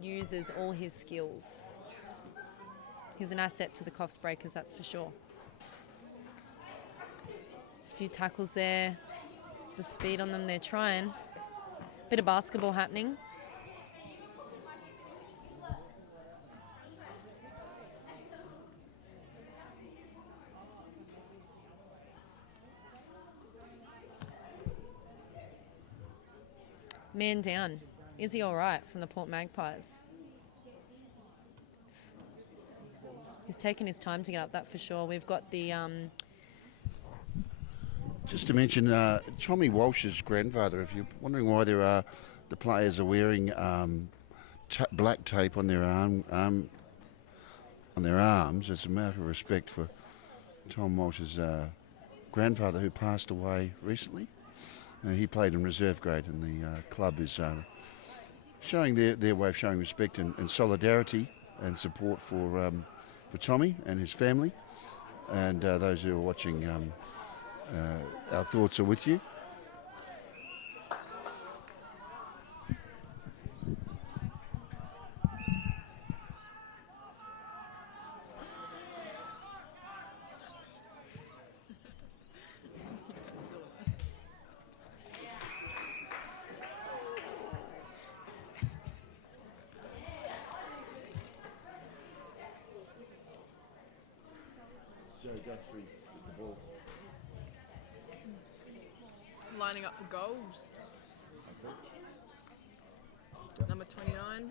uses all his skills. He's an asset to the Coffs Breakers, that's for sure. A few tackles there. The speed on them, they're trying. Bit of basketball happening. Man down. Is he all right from the Port Magpies? He's taken his time to get up, that for sure. We've got the Just to mention, Tommy Walsh's grandfather, if you're wondering why the players are wearing black tape on their arms, it's a matter of respect for Tom Walsh's grandfather who passed away recently. He played in reserve grade, and the club is showing their way of showing respect and solidarity and support for Tommy and his family. And those who are watching, our thoughts are with you. Lining up for goals. Number 29.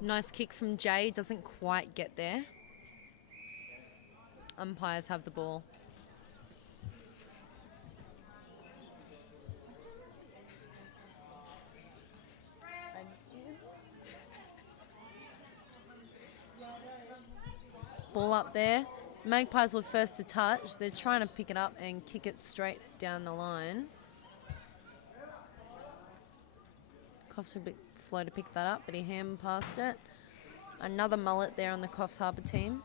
Nice kick from Jay, doesn't quite get there. Umpires have the ball. Ball up there. Magpies were first to touch. They're trying to pick it up and kick it straight down the line. Coffs are a bit slow to pick that up, but he hand passed it. Another mullet there on the Coffs Harbour team.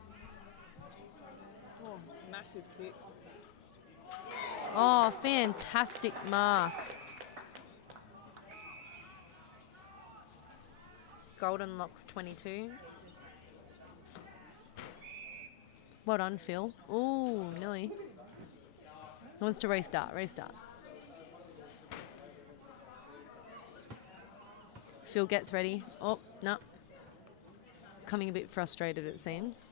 Oh, massive kick. Oh, fantastic mark. Golden Locks 22. Well done, Phil. Ooh, nearly. He wants to restart. Phil gets ready. Oh, no. Coming a bit frustrated, it seems.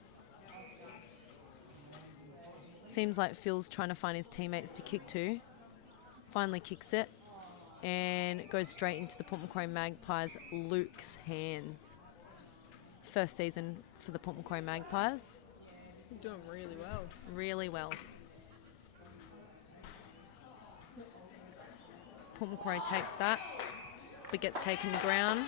Seems like Phil's trying to find his teammates to kick to. Finally kicks it. And it goes straight into the Port Macquarie Magpies' Luke's hands. First season for the Port Macquarie Magpies. He's doing really well. Really well. Port Macquarie takes that, but gets taken to ground.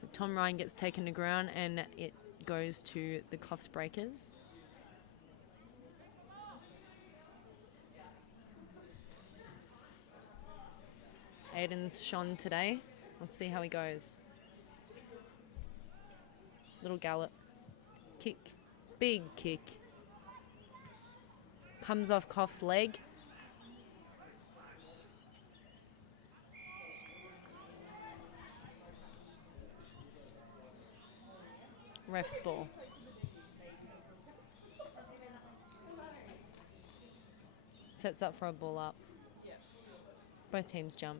So Tom Ryan gets taken to ground, and it goes to the Coffs Breakers. Aiden's shone today. Let's see how he goes. Little gallop. Kick. Big kick. Comes off Coff's leg. Ref's ball. Sets up for a ball up. Both teams jump.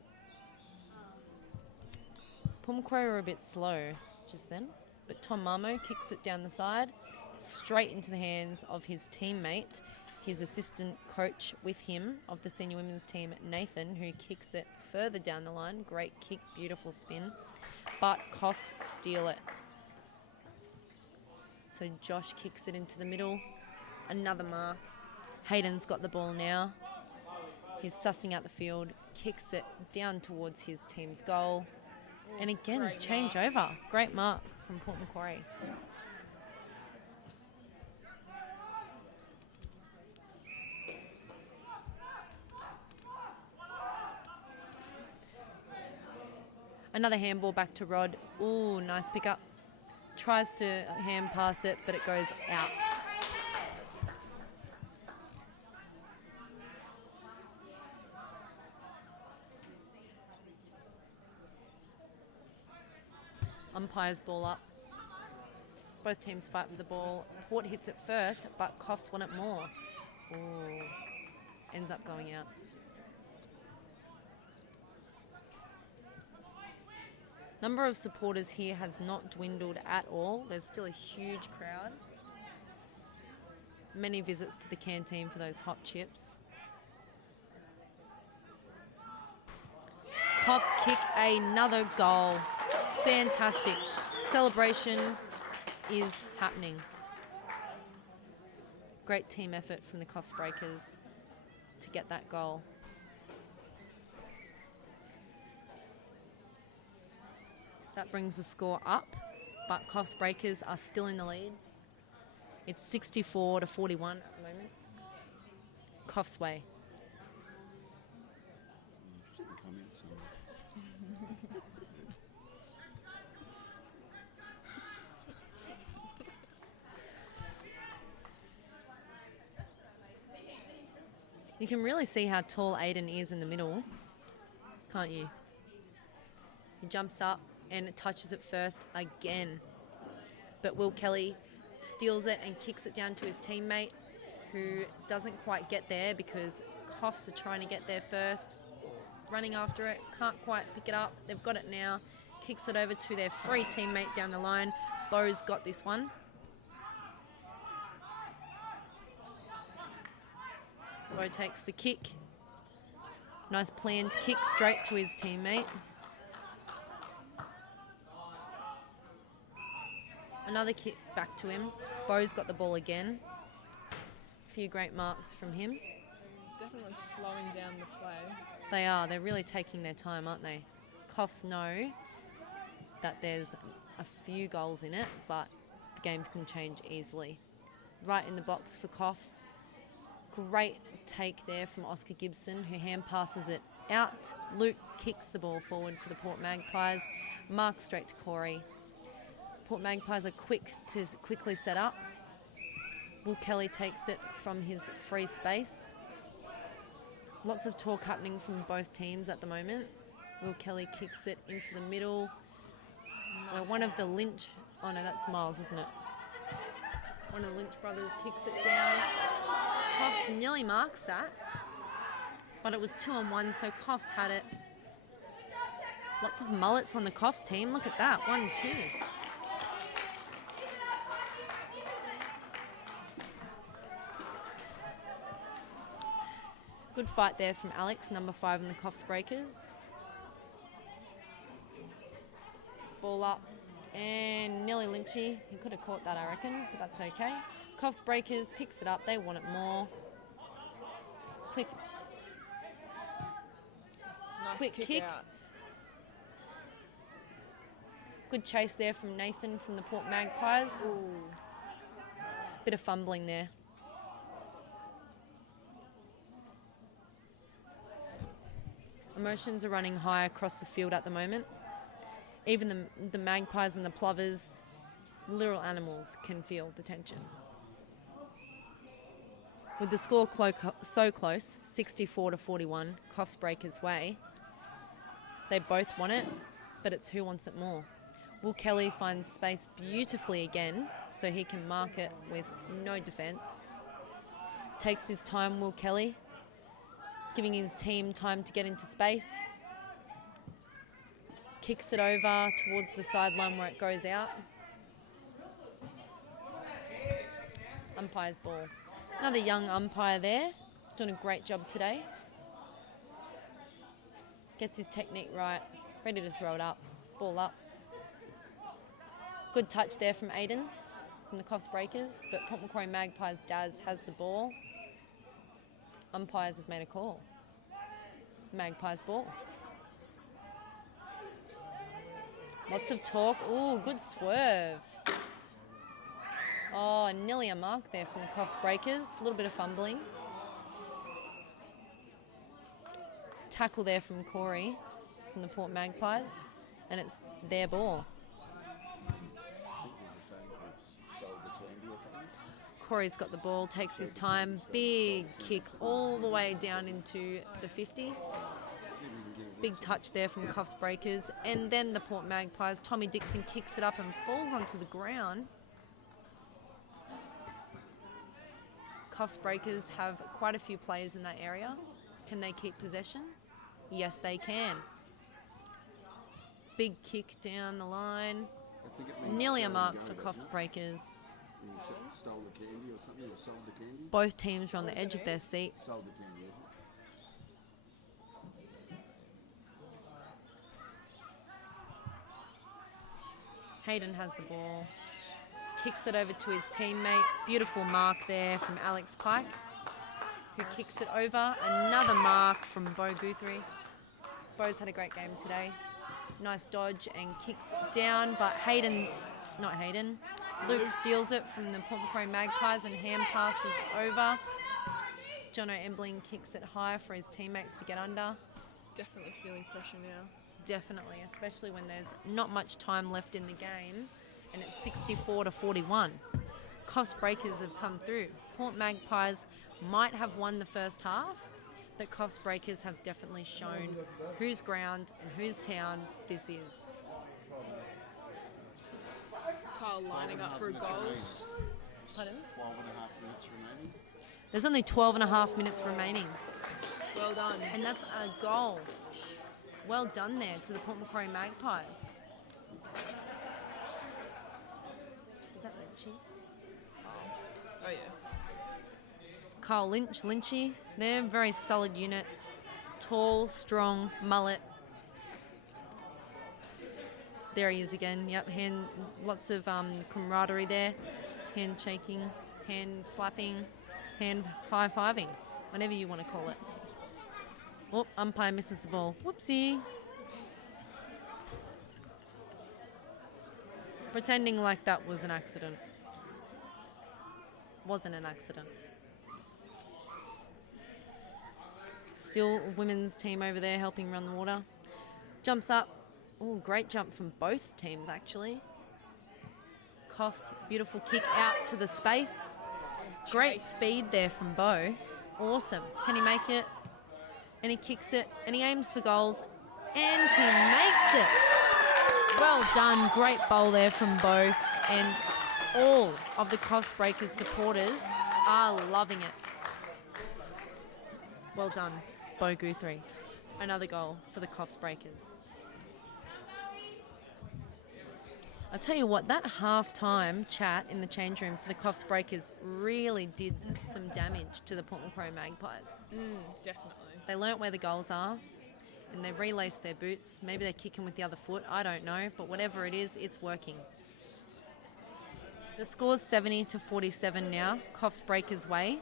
Port Macquarie were a bit slow just then, but Tom Marmo kicks it down the side, straight into the hands of his teammate, his assistant coach with him of the senior women's team, Nathan, who kicks it further down the line. Great kick, beautiful spin, but Coffs steal it. So Josh kicks it into the middle. Another mark. Hayden's got the ball now. He's sussing out the field, kicks it down towards his team's goal. And again, it's change over. Great mark from Port Macquarie. Another handball back to Rod. Ooh, nice pickup. Tries to hand pass it, but it goes out. Umpire's ball up. Both teams fight for the ball. Port hits it first, but Coffs want it more. Ooh, ends up going out. Number of supporters here has not dwindled at all. There's still a huge crowd. Many visits to the canteen for those hot chips. Coffs kick another goal. Fantastic. Celebration is happening. Great team effort from the Coffs Breakers to get that goal. That brings the score up, but Coffs Breakers are still in the lead. It's 64 to 41 at the moment. Coffs way. Interesting comments on You can really see how tall Aiden is in the middle, can't you? He jumps up and touches it first again. But Will Kelly steals it and kicks it down to his teammate, who doesn't quite get there because Coffs are trying to get there first. Running after it, can't quite pick it up. They've got it now. Kicks it over to their free teammate down the line. Bo's got this one. Bo takes the kick. Nice planned kick straight to his teammate. Another kick back to him. Bo's got the ball again. A few great marks from him. Definitely slowing down the play. They are. They're really taking their time, aren't they? Coffs know that there's a few goals in it, but the game can change easily. Right in the box for Coffs. Great take there from Oscar Gibson, who hand passes it out. Luke kicks the ball forward for the Port Magpies. Mark straight to Corey. Port Magpies are quick to quickly set up. Will Kelly takes it from his free space. Lots of talk happening from both teams at the moment. Will Kelly kicks it into the middle. Where one of the Lynch... Oh no, that's Miles, isn't it? One of the Lynch brothers kicks it down. Coffs nearly marks that. But it was 2-on-1, so Coffs had it. Lots of mullets on the Coffs team. Look at that. 1-2. Good fight there from Alex, number 5 in the Coffs Breakers. Ball up and nearly Lynchy. He could have caught that, I reckon, but that's okay. Coffs Breakers picks it up. They want it more. Quick Nice kick. out. Good chase there from Nathan from the Port Magpies. Ooh. Bit of fumbling there. Emotions are running high across the field at the moment. Even the Magpies and the Plovers, little animals, can feel the tension. With the score so close, 64 to 41, Coffs Breakers way, they both want it, but it's who wants it more. Will Kelly finds space beautifully again, so he can mark it with no defence. Takes his time, Will Kelly, giving his team time to get into space. Kicks it over towards the sideline where it goes out. Umpire's ball. Another young umpire there, doing a great job today. Gets his technique right, ready to throw it up, ball up. Good touch there from Aiden, from the Coffs Breakers, but Port Macquarie Magpies Daz has the ball. Umpires have made a call. Magpies ball. Lots of talk. Ooh, good swerve. Oh, nearly a mark there from the Coffs Breakers. A little bit of fumbling. Tackle there from Corey, from the Port Magpies, and it's their ball. Corey's got the ball, takes his time. Big kick all the way down into the 50. Big touch there from Coffs Breakers. And then the Port Magpies. Tommy Dixon kicks it up and falls onto the ground. Coffs Breakers have quite a few players in that area. Can they keep possession? Yes, they can. Big kick down the line. Nearly a mark for Coffs Breakers. Stole the candy or something, or sold the candy? Both teams are on the edge of their seat. Sold the candy, Hayden has the ball. kicks it over to his teammate. Beautiful mark there from Alex Pike, who kicks it over. Another mark from Bo Guthrie. Bo's had a great game today. Nice dodge and kicks down, but Luke steals it from the Port Macquarie Magpies and hand passes over. Jono Embling kicks it high for his teammates to get under. Definitely feeling pressure now. Definitely, especially when there's not much time left in the game and it's 64-41. Coffs Breakers have come through. Port Magpies might have won the first half, but Coffs Breakers have definitely shown whose ground and whose town this is. Carl lining up for goals. Pardon? 12 and a half minutes remaining. There's only 12 and a half minutes remaining, Well done. and that's a goal. Well done there to the Port Macquarie Magpies. Is that Lynchy? Oh yeah. Carl Lynchy. They're a very solid unit. Tall, strong, mullet. There he is again. Yep, lots of camaraderie there. Handshaking, hand slapping, hand high-fiving, whatever you want to call it. Oh, umpire misses the ball. Whoopsie. Pretending like that was an accident. Wasn't an accident. Still a women's team over there helping run the water. Jumps up. Oh, great jump from both teams, actually. Coffs, beautiful kick out to the space. Great speed there from Bo. Awesome. Can he make it? And he kicks it, and he aims for goals, and he makes it. Well done. Great bowl there from Bo, and all of the Coffs Breakers supporters are loving it. Well done, Bo Guthrie. Another goal for the Coffs Breakers. I'll tell you what, that half-time chat in the change room for the Coffs Breakers really did some damage to the Port Macquarie Magpies. Definitely. They learnt where the goals are, and they've relaced their boots. Maybe they're kicking with the other foot, I don't know, but whatever it is, it's working. The score's 70-47 now, Coffs Breakers' way.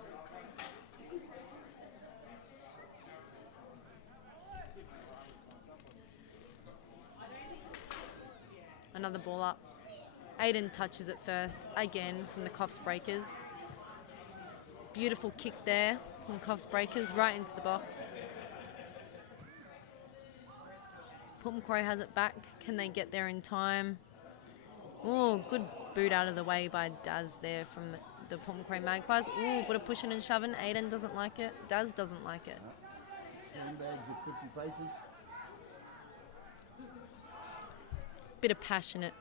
Another ball up. Aiden touches it first, again from the Coffs Breakers. Beautiful kick there from Coffs Breakers, right into the box. Port Macquarie has it back. Can they get there in time? Oh, good boot out of the way by Daz there from the Port Macquarie Magpies. Oh, bit of pushing and shoving. Aiden doesn't like it. Daz doesn't like it. Handbags at 50 paces. Bit of passionate.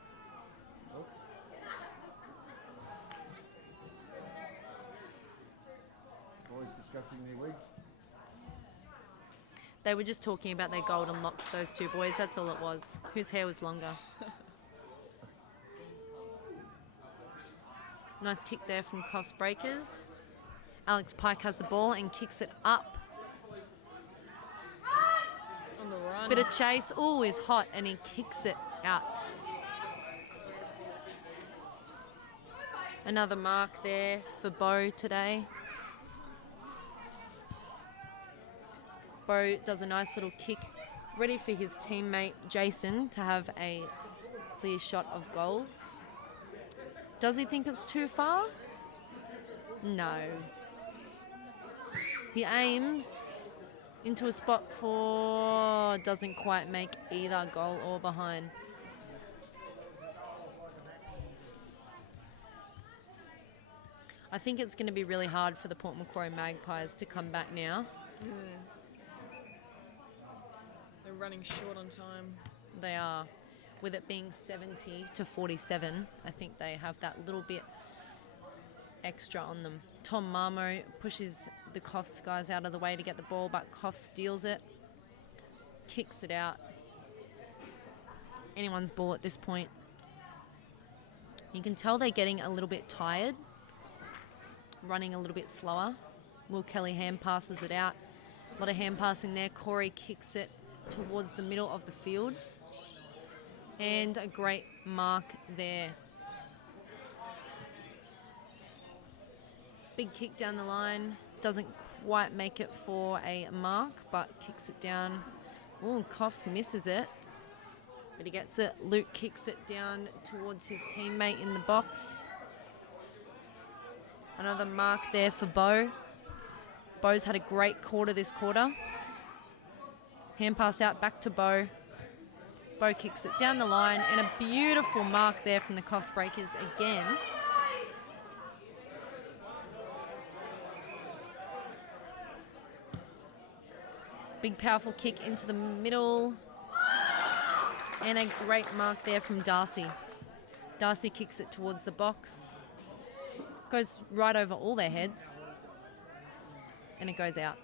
Boys discussing their wigs. They were just talking about their golden locks, those two boys. That's all it was. Whose hair was longer. Nice kick there from Coffs Breakers. Alex Pike has the ball and kicks it up. On the run. Bit of chase. Oh, he's hot and he kicks it out. Another mark there for Bo today. Bo does a nice little kick, ready for his teammate Jason to have a clear shot of goals. Does he think it's too far? No. He aims into a spot for, doesn't quite make either goal or behind. I think it's going to be really hard for the Port Macquarie Magpies to come back now. They're running short on time. They are. With it being 70-47, I think they have that little bit extra on them. Tom Marmo pushes the Coffs guys out of the way to get the ball, but Coffs steals it, kicks it out. Anyone's ball at this point. You can tell they're getting a little bit tired, running a little bit slower. Will Kelly hand passes it out. A lot of hand passing there. Corey kicks it towards the middle of the field. And a great mark there. Big kick down the line. Doesn't quite make it for a mark, but kicks it down. Oh, Coffs misses it. But he gets it. Luke kicks it down towards his teammate in the box. Another mark there for Bo. Bo's had a great quarter this quarter. Hand pass out back to Bo. Bo kicks it down the line, and a beautiful mark there from the Coffs Breakers again. Big powerful kick into the middle. And a great mark there from Darcy. Darcy kicks it towards the box. Goes right over all their heads. And it goes out.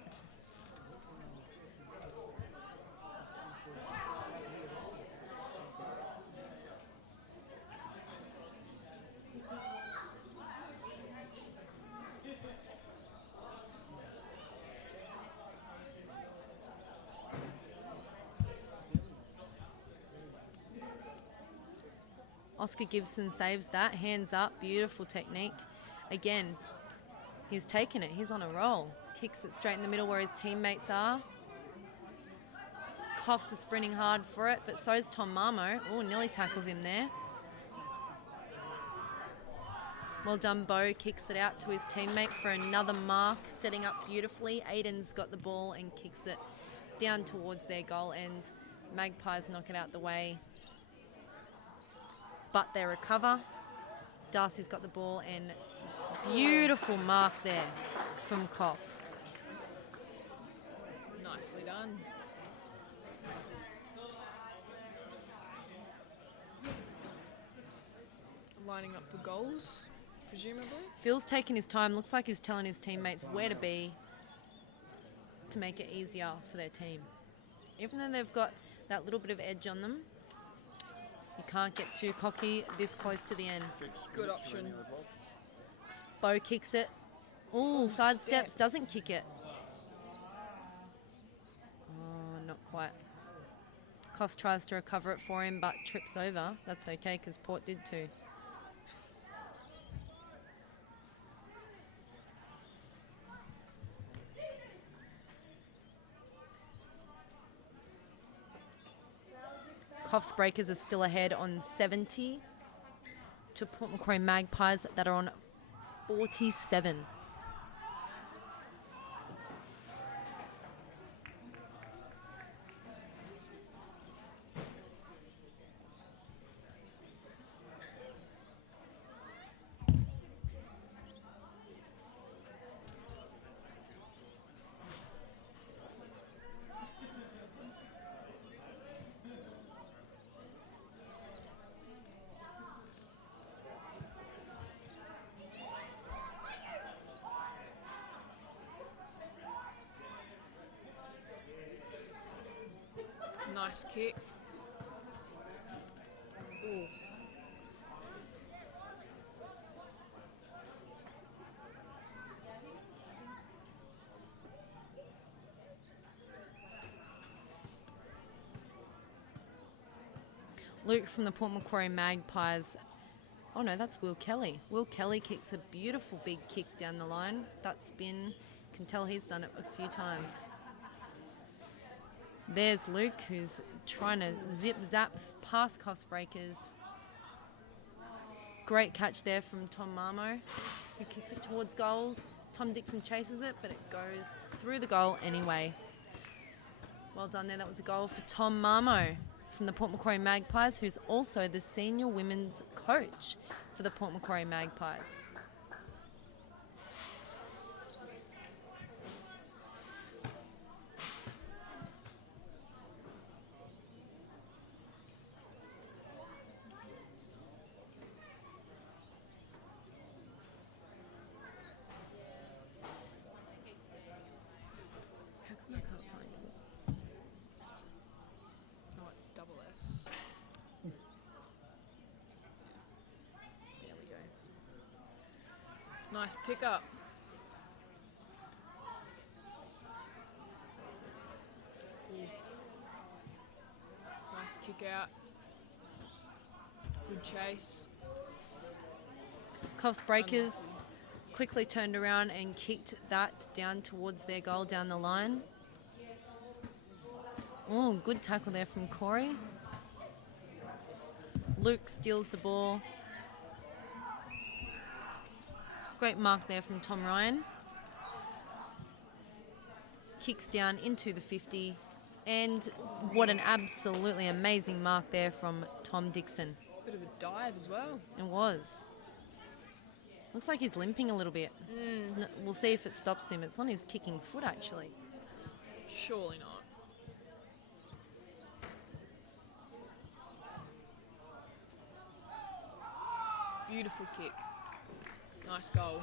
Oscar Gibson saves that. Hands up. Beautiful technique. Again, he's taken it. He's on a roll. Kicks it straight in the middle where his teammates are. Coffs are sprinting hard for it, but so is Tom Marmo. Oh, nearly tackles him there. Well done, Bo. Kicks it out to his teammate for another mark. Setting up beautifully. Aiden's got the ball and kicks it down towards their goal end. Magpies knock it out the way. But they recover. Darcy's got the ball and beautiful mark there from Coffs. Nicely done. Lining up for goals, presumably. Phil's taking his time. Looks like he's telling his teammates where to be to make it easier for their team. Even though they've got that little bit of edge on them, you can't get too cocky this close to the end. Good option. Bo kicks it. Ooh, sidesteps, doesn't kick it. Oh, not quite. Coffs tries to recover it for him, but trips over. That's okay, because Port did too. Coffs Breakers are still ahead on 70 to Port Macquarie Magpies that are on 47. Nice kick. Ooh. Luke from the Port Macquarie Magpies. Oh no, that's Will Kelly. Will Kelly kicks a beautiful big kick down the line. That spin, can tell he's done it a few times. There's Luke, who's trying to zip-zap past Coffs Breakers. Great catch there from Tom Marmo, who kicks it towards goals. Tom Dixon chases it, but it goes through the goal anyway. Well done there. That was a goal for Tom Marmo from the Port Macquarie Magpies, who's also the senior women's coach for the Port Macquarie Magpies. Nice pickup. Nice kick out. Good chase. Coffs Breakers quickly turned around and kicked that down towards their goal down the line. Oh, good tackle there from Corey. Luke steals the ball. Great mark there from Tom Ryan. Kicks down into the 50. And what an absolutely amazing mark there from Tom Dixon. Bit of a dive as well. It was. Looks like he's limping a little bit. We'll see if it stops him. It's on his kicking foot, actually. Surely not. Beautiful kick. Nice goal.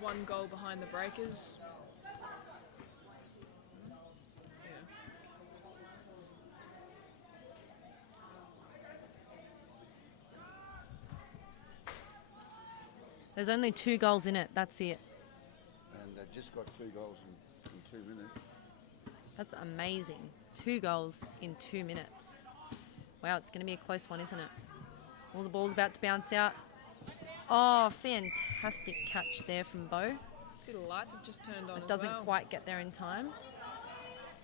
One goal behind the Breakers. Yeah. There's only 2 goals in it. That's it. And they've just got 2 goals in 2 minutes. That's amazing. 2 goals in 2 minutes. Wow, it's going to be a close one, isn't it? All the ball's about to bounce out. Oh, fantastic catch there from Bo. See, the lights have just turned on. It as doesn't well. quite get there in time.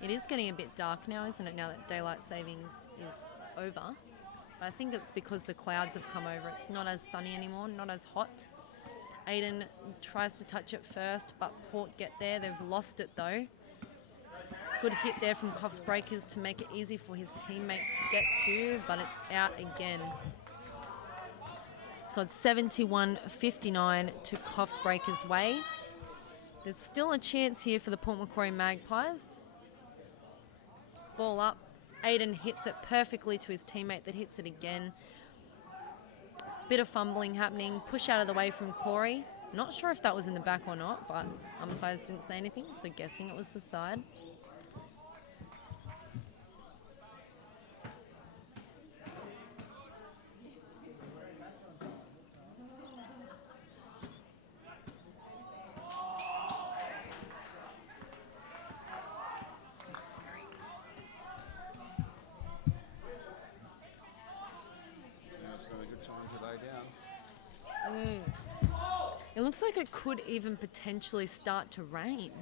It is getting a bit dark now, isn't it, now that daylight savings is over. But I think it's because the clouds have come over. It's not as sunny anymore, not as hot. Aiden tries to touch it first, but Port get there. They've lost it, though. Good hit there from Coffs Breakers to make it easy for his teammate to get to, but it's out again. So it's 71-59 to Coffs Breakers' way. There's still a chance here for the Port Macquarie Magpies. Ball up. Aiden hits it perfectly to his teammate that hits it again. Bit of fumbling happening. Push out of the way from Corey. Not sure if that was in the back or not, but umpires didn't say anything, so guessing it was the side. Now it's not a good time to lay down. It looks like it could even potentially start to rain.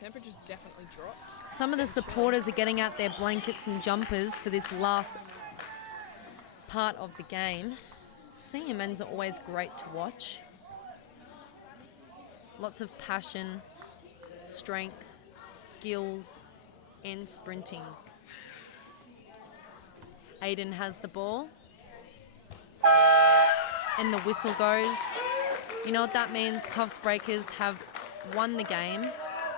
Temperature's definitely dropped. Some of the supporters are getting out their blankets and jumpers for this last part of the game. Senior men's are always great to watch. Lots of passion, strength, skills, and sprinting. Aiden has the ball. And the whistle goes. You know what that means? Coffs Breakers have won the game,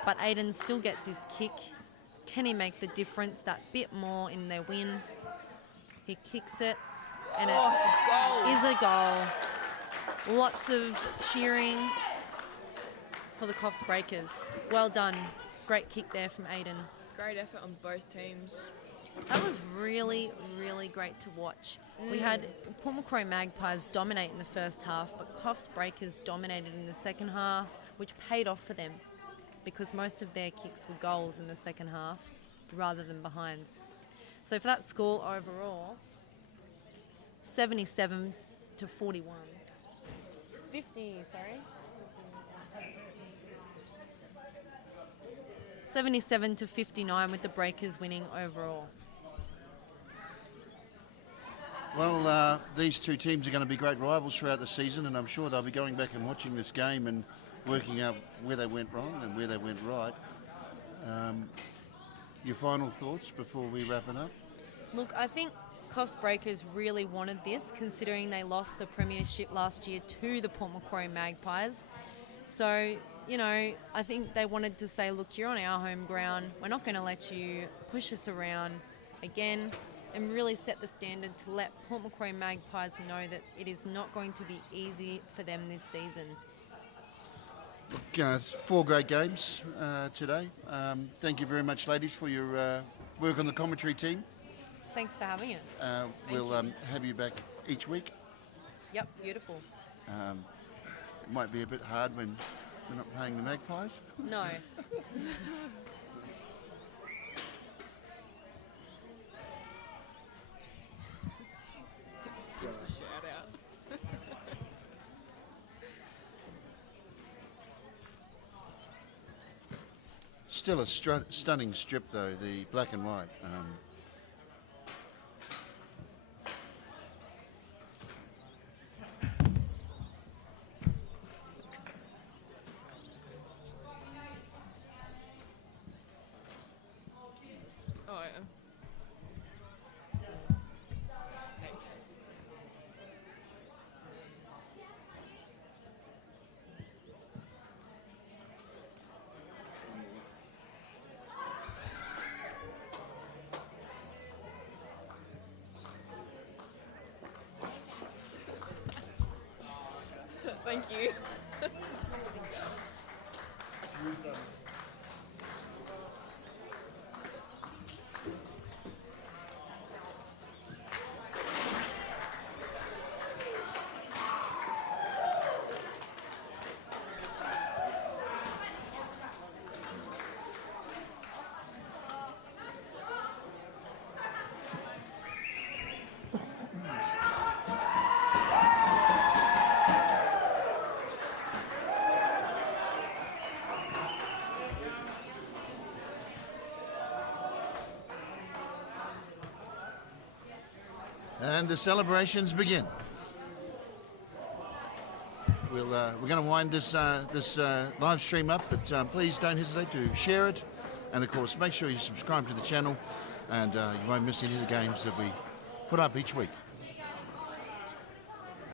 but Aiden still gets his kick. Can he make the difference that bit more in their win? He kicks it, and it is a goal. Lots of cheering for the Coffs Breakers. Well done. Great kick there from Aiden. Great effort on both teams. That was really, really great to watch. We had Port Macquarie Magpies dominate in the first half, but Coffs Breakers dominated in the second half, which paid off for them because most of their kicks were goals in the second half rather than behinds. So for that score overall, 77-41. 77-59 with the Breakers winning overall. Well, these two teams are going to be great rivals throughout the season, and I'm sure they'll be going back and watching this game and working out where they went wrong and where they went right. Your final thoughts before we wrap it up? Look, I think Coffs Breakers really wanted this, considering they lost the premiership last year to the Port Macquarie Magpies. So, you know, I think they wanted to say, look, you're on our home ground. We're not going to let you push us around again, and really set the standard to let Port Macquarie Magpies know that it is not going to be easy for them this season. Look, 4 great games today. Thank you very much, ladies, for your work on the commentary team. Thanks for having us. We'll have you back each week. Yep, beautiful. It might be a bit hard when we're not playing the Magpies. No. Still a stunning strip though, the black and white. Oh, yeah. Thanks. Thank you. And the celebrations begin. We're going to wind this live stream up, but please don't hesitate to share it, and of course make sure you subscribe to the channel, and you won't miss any of the games that we put up each week.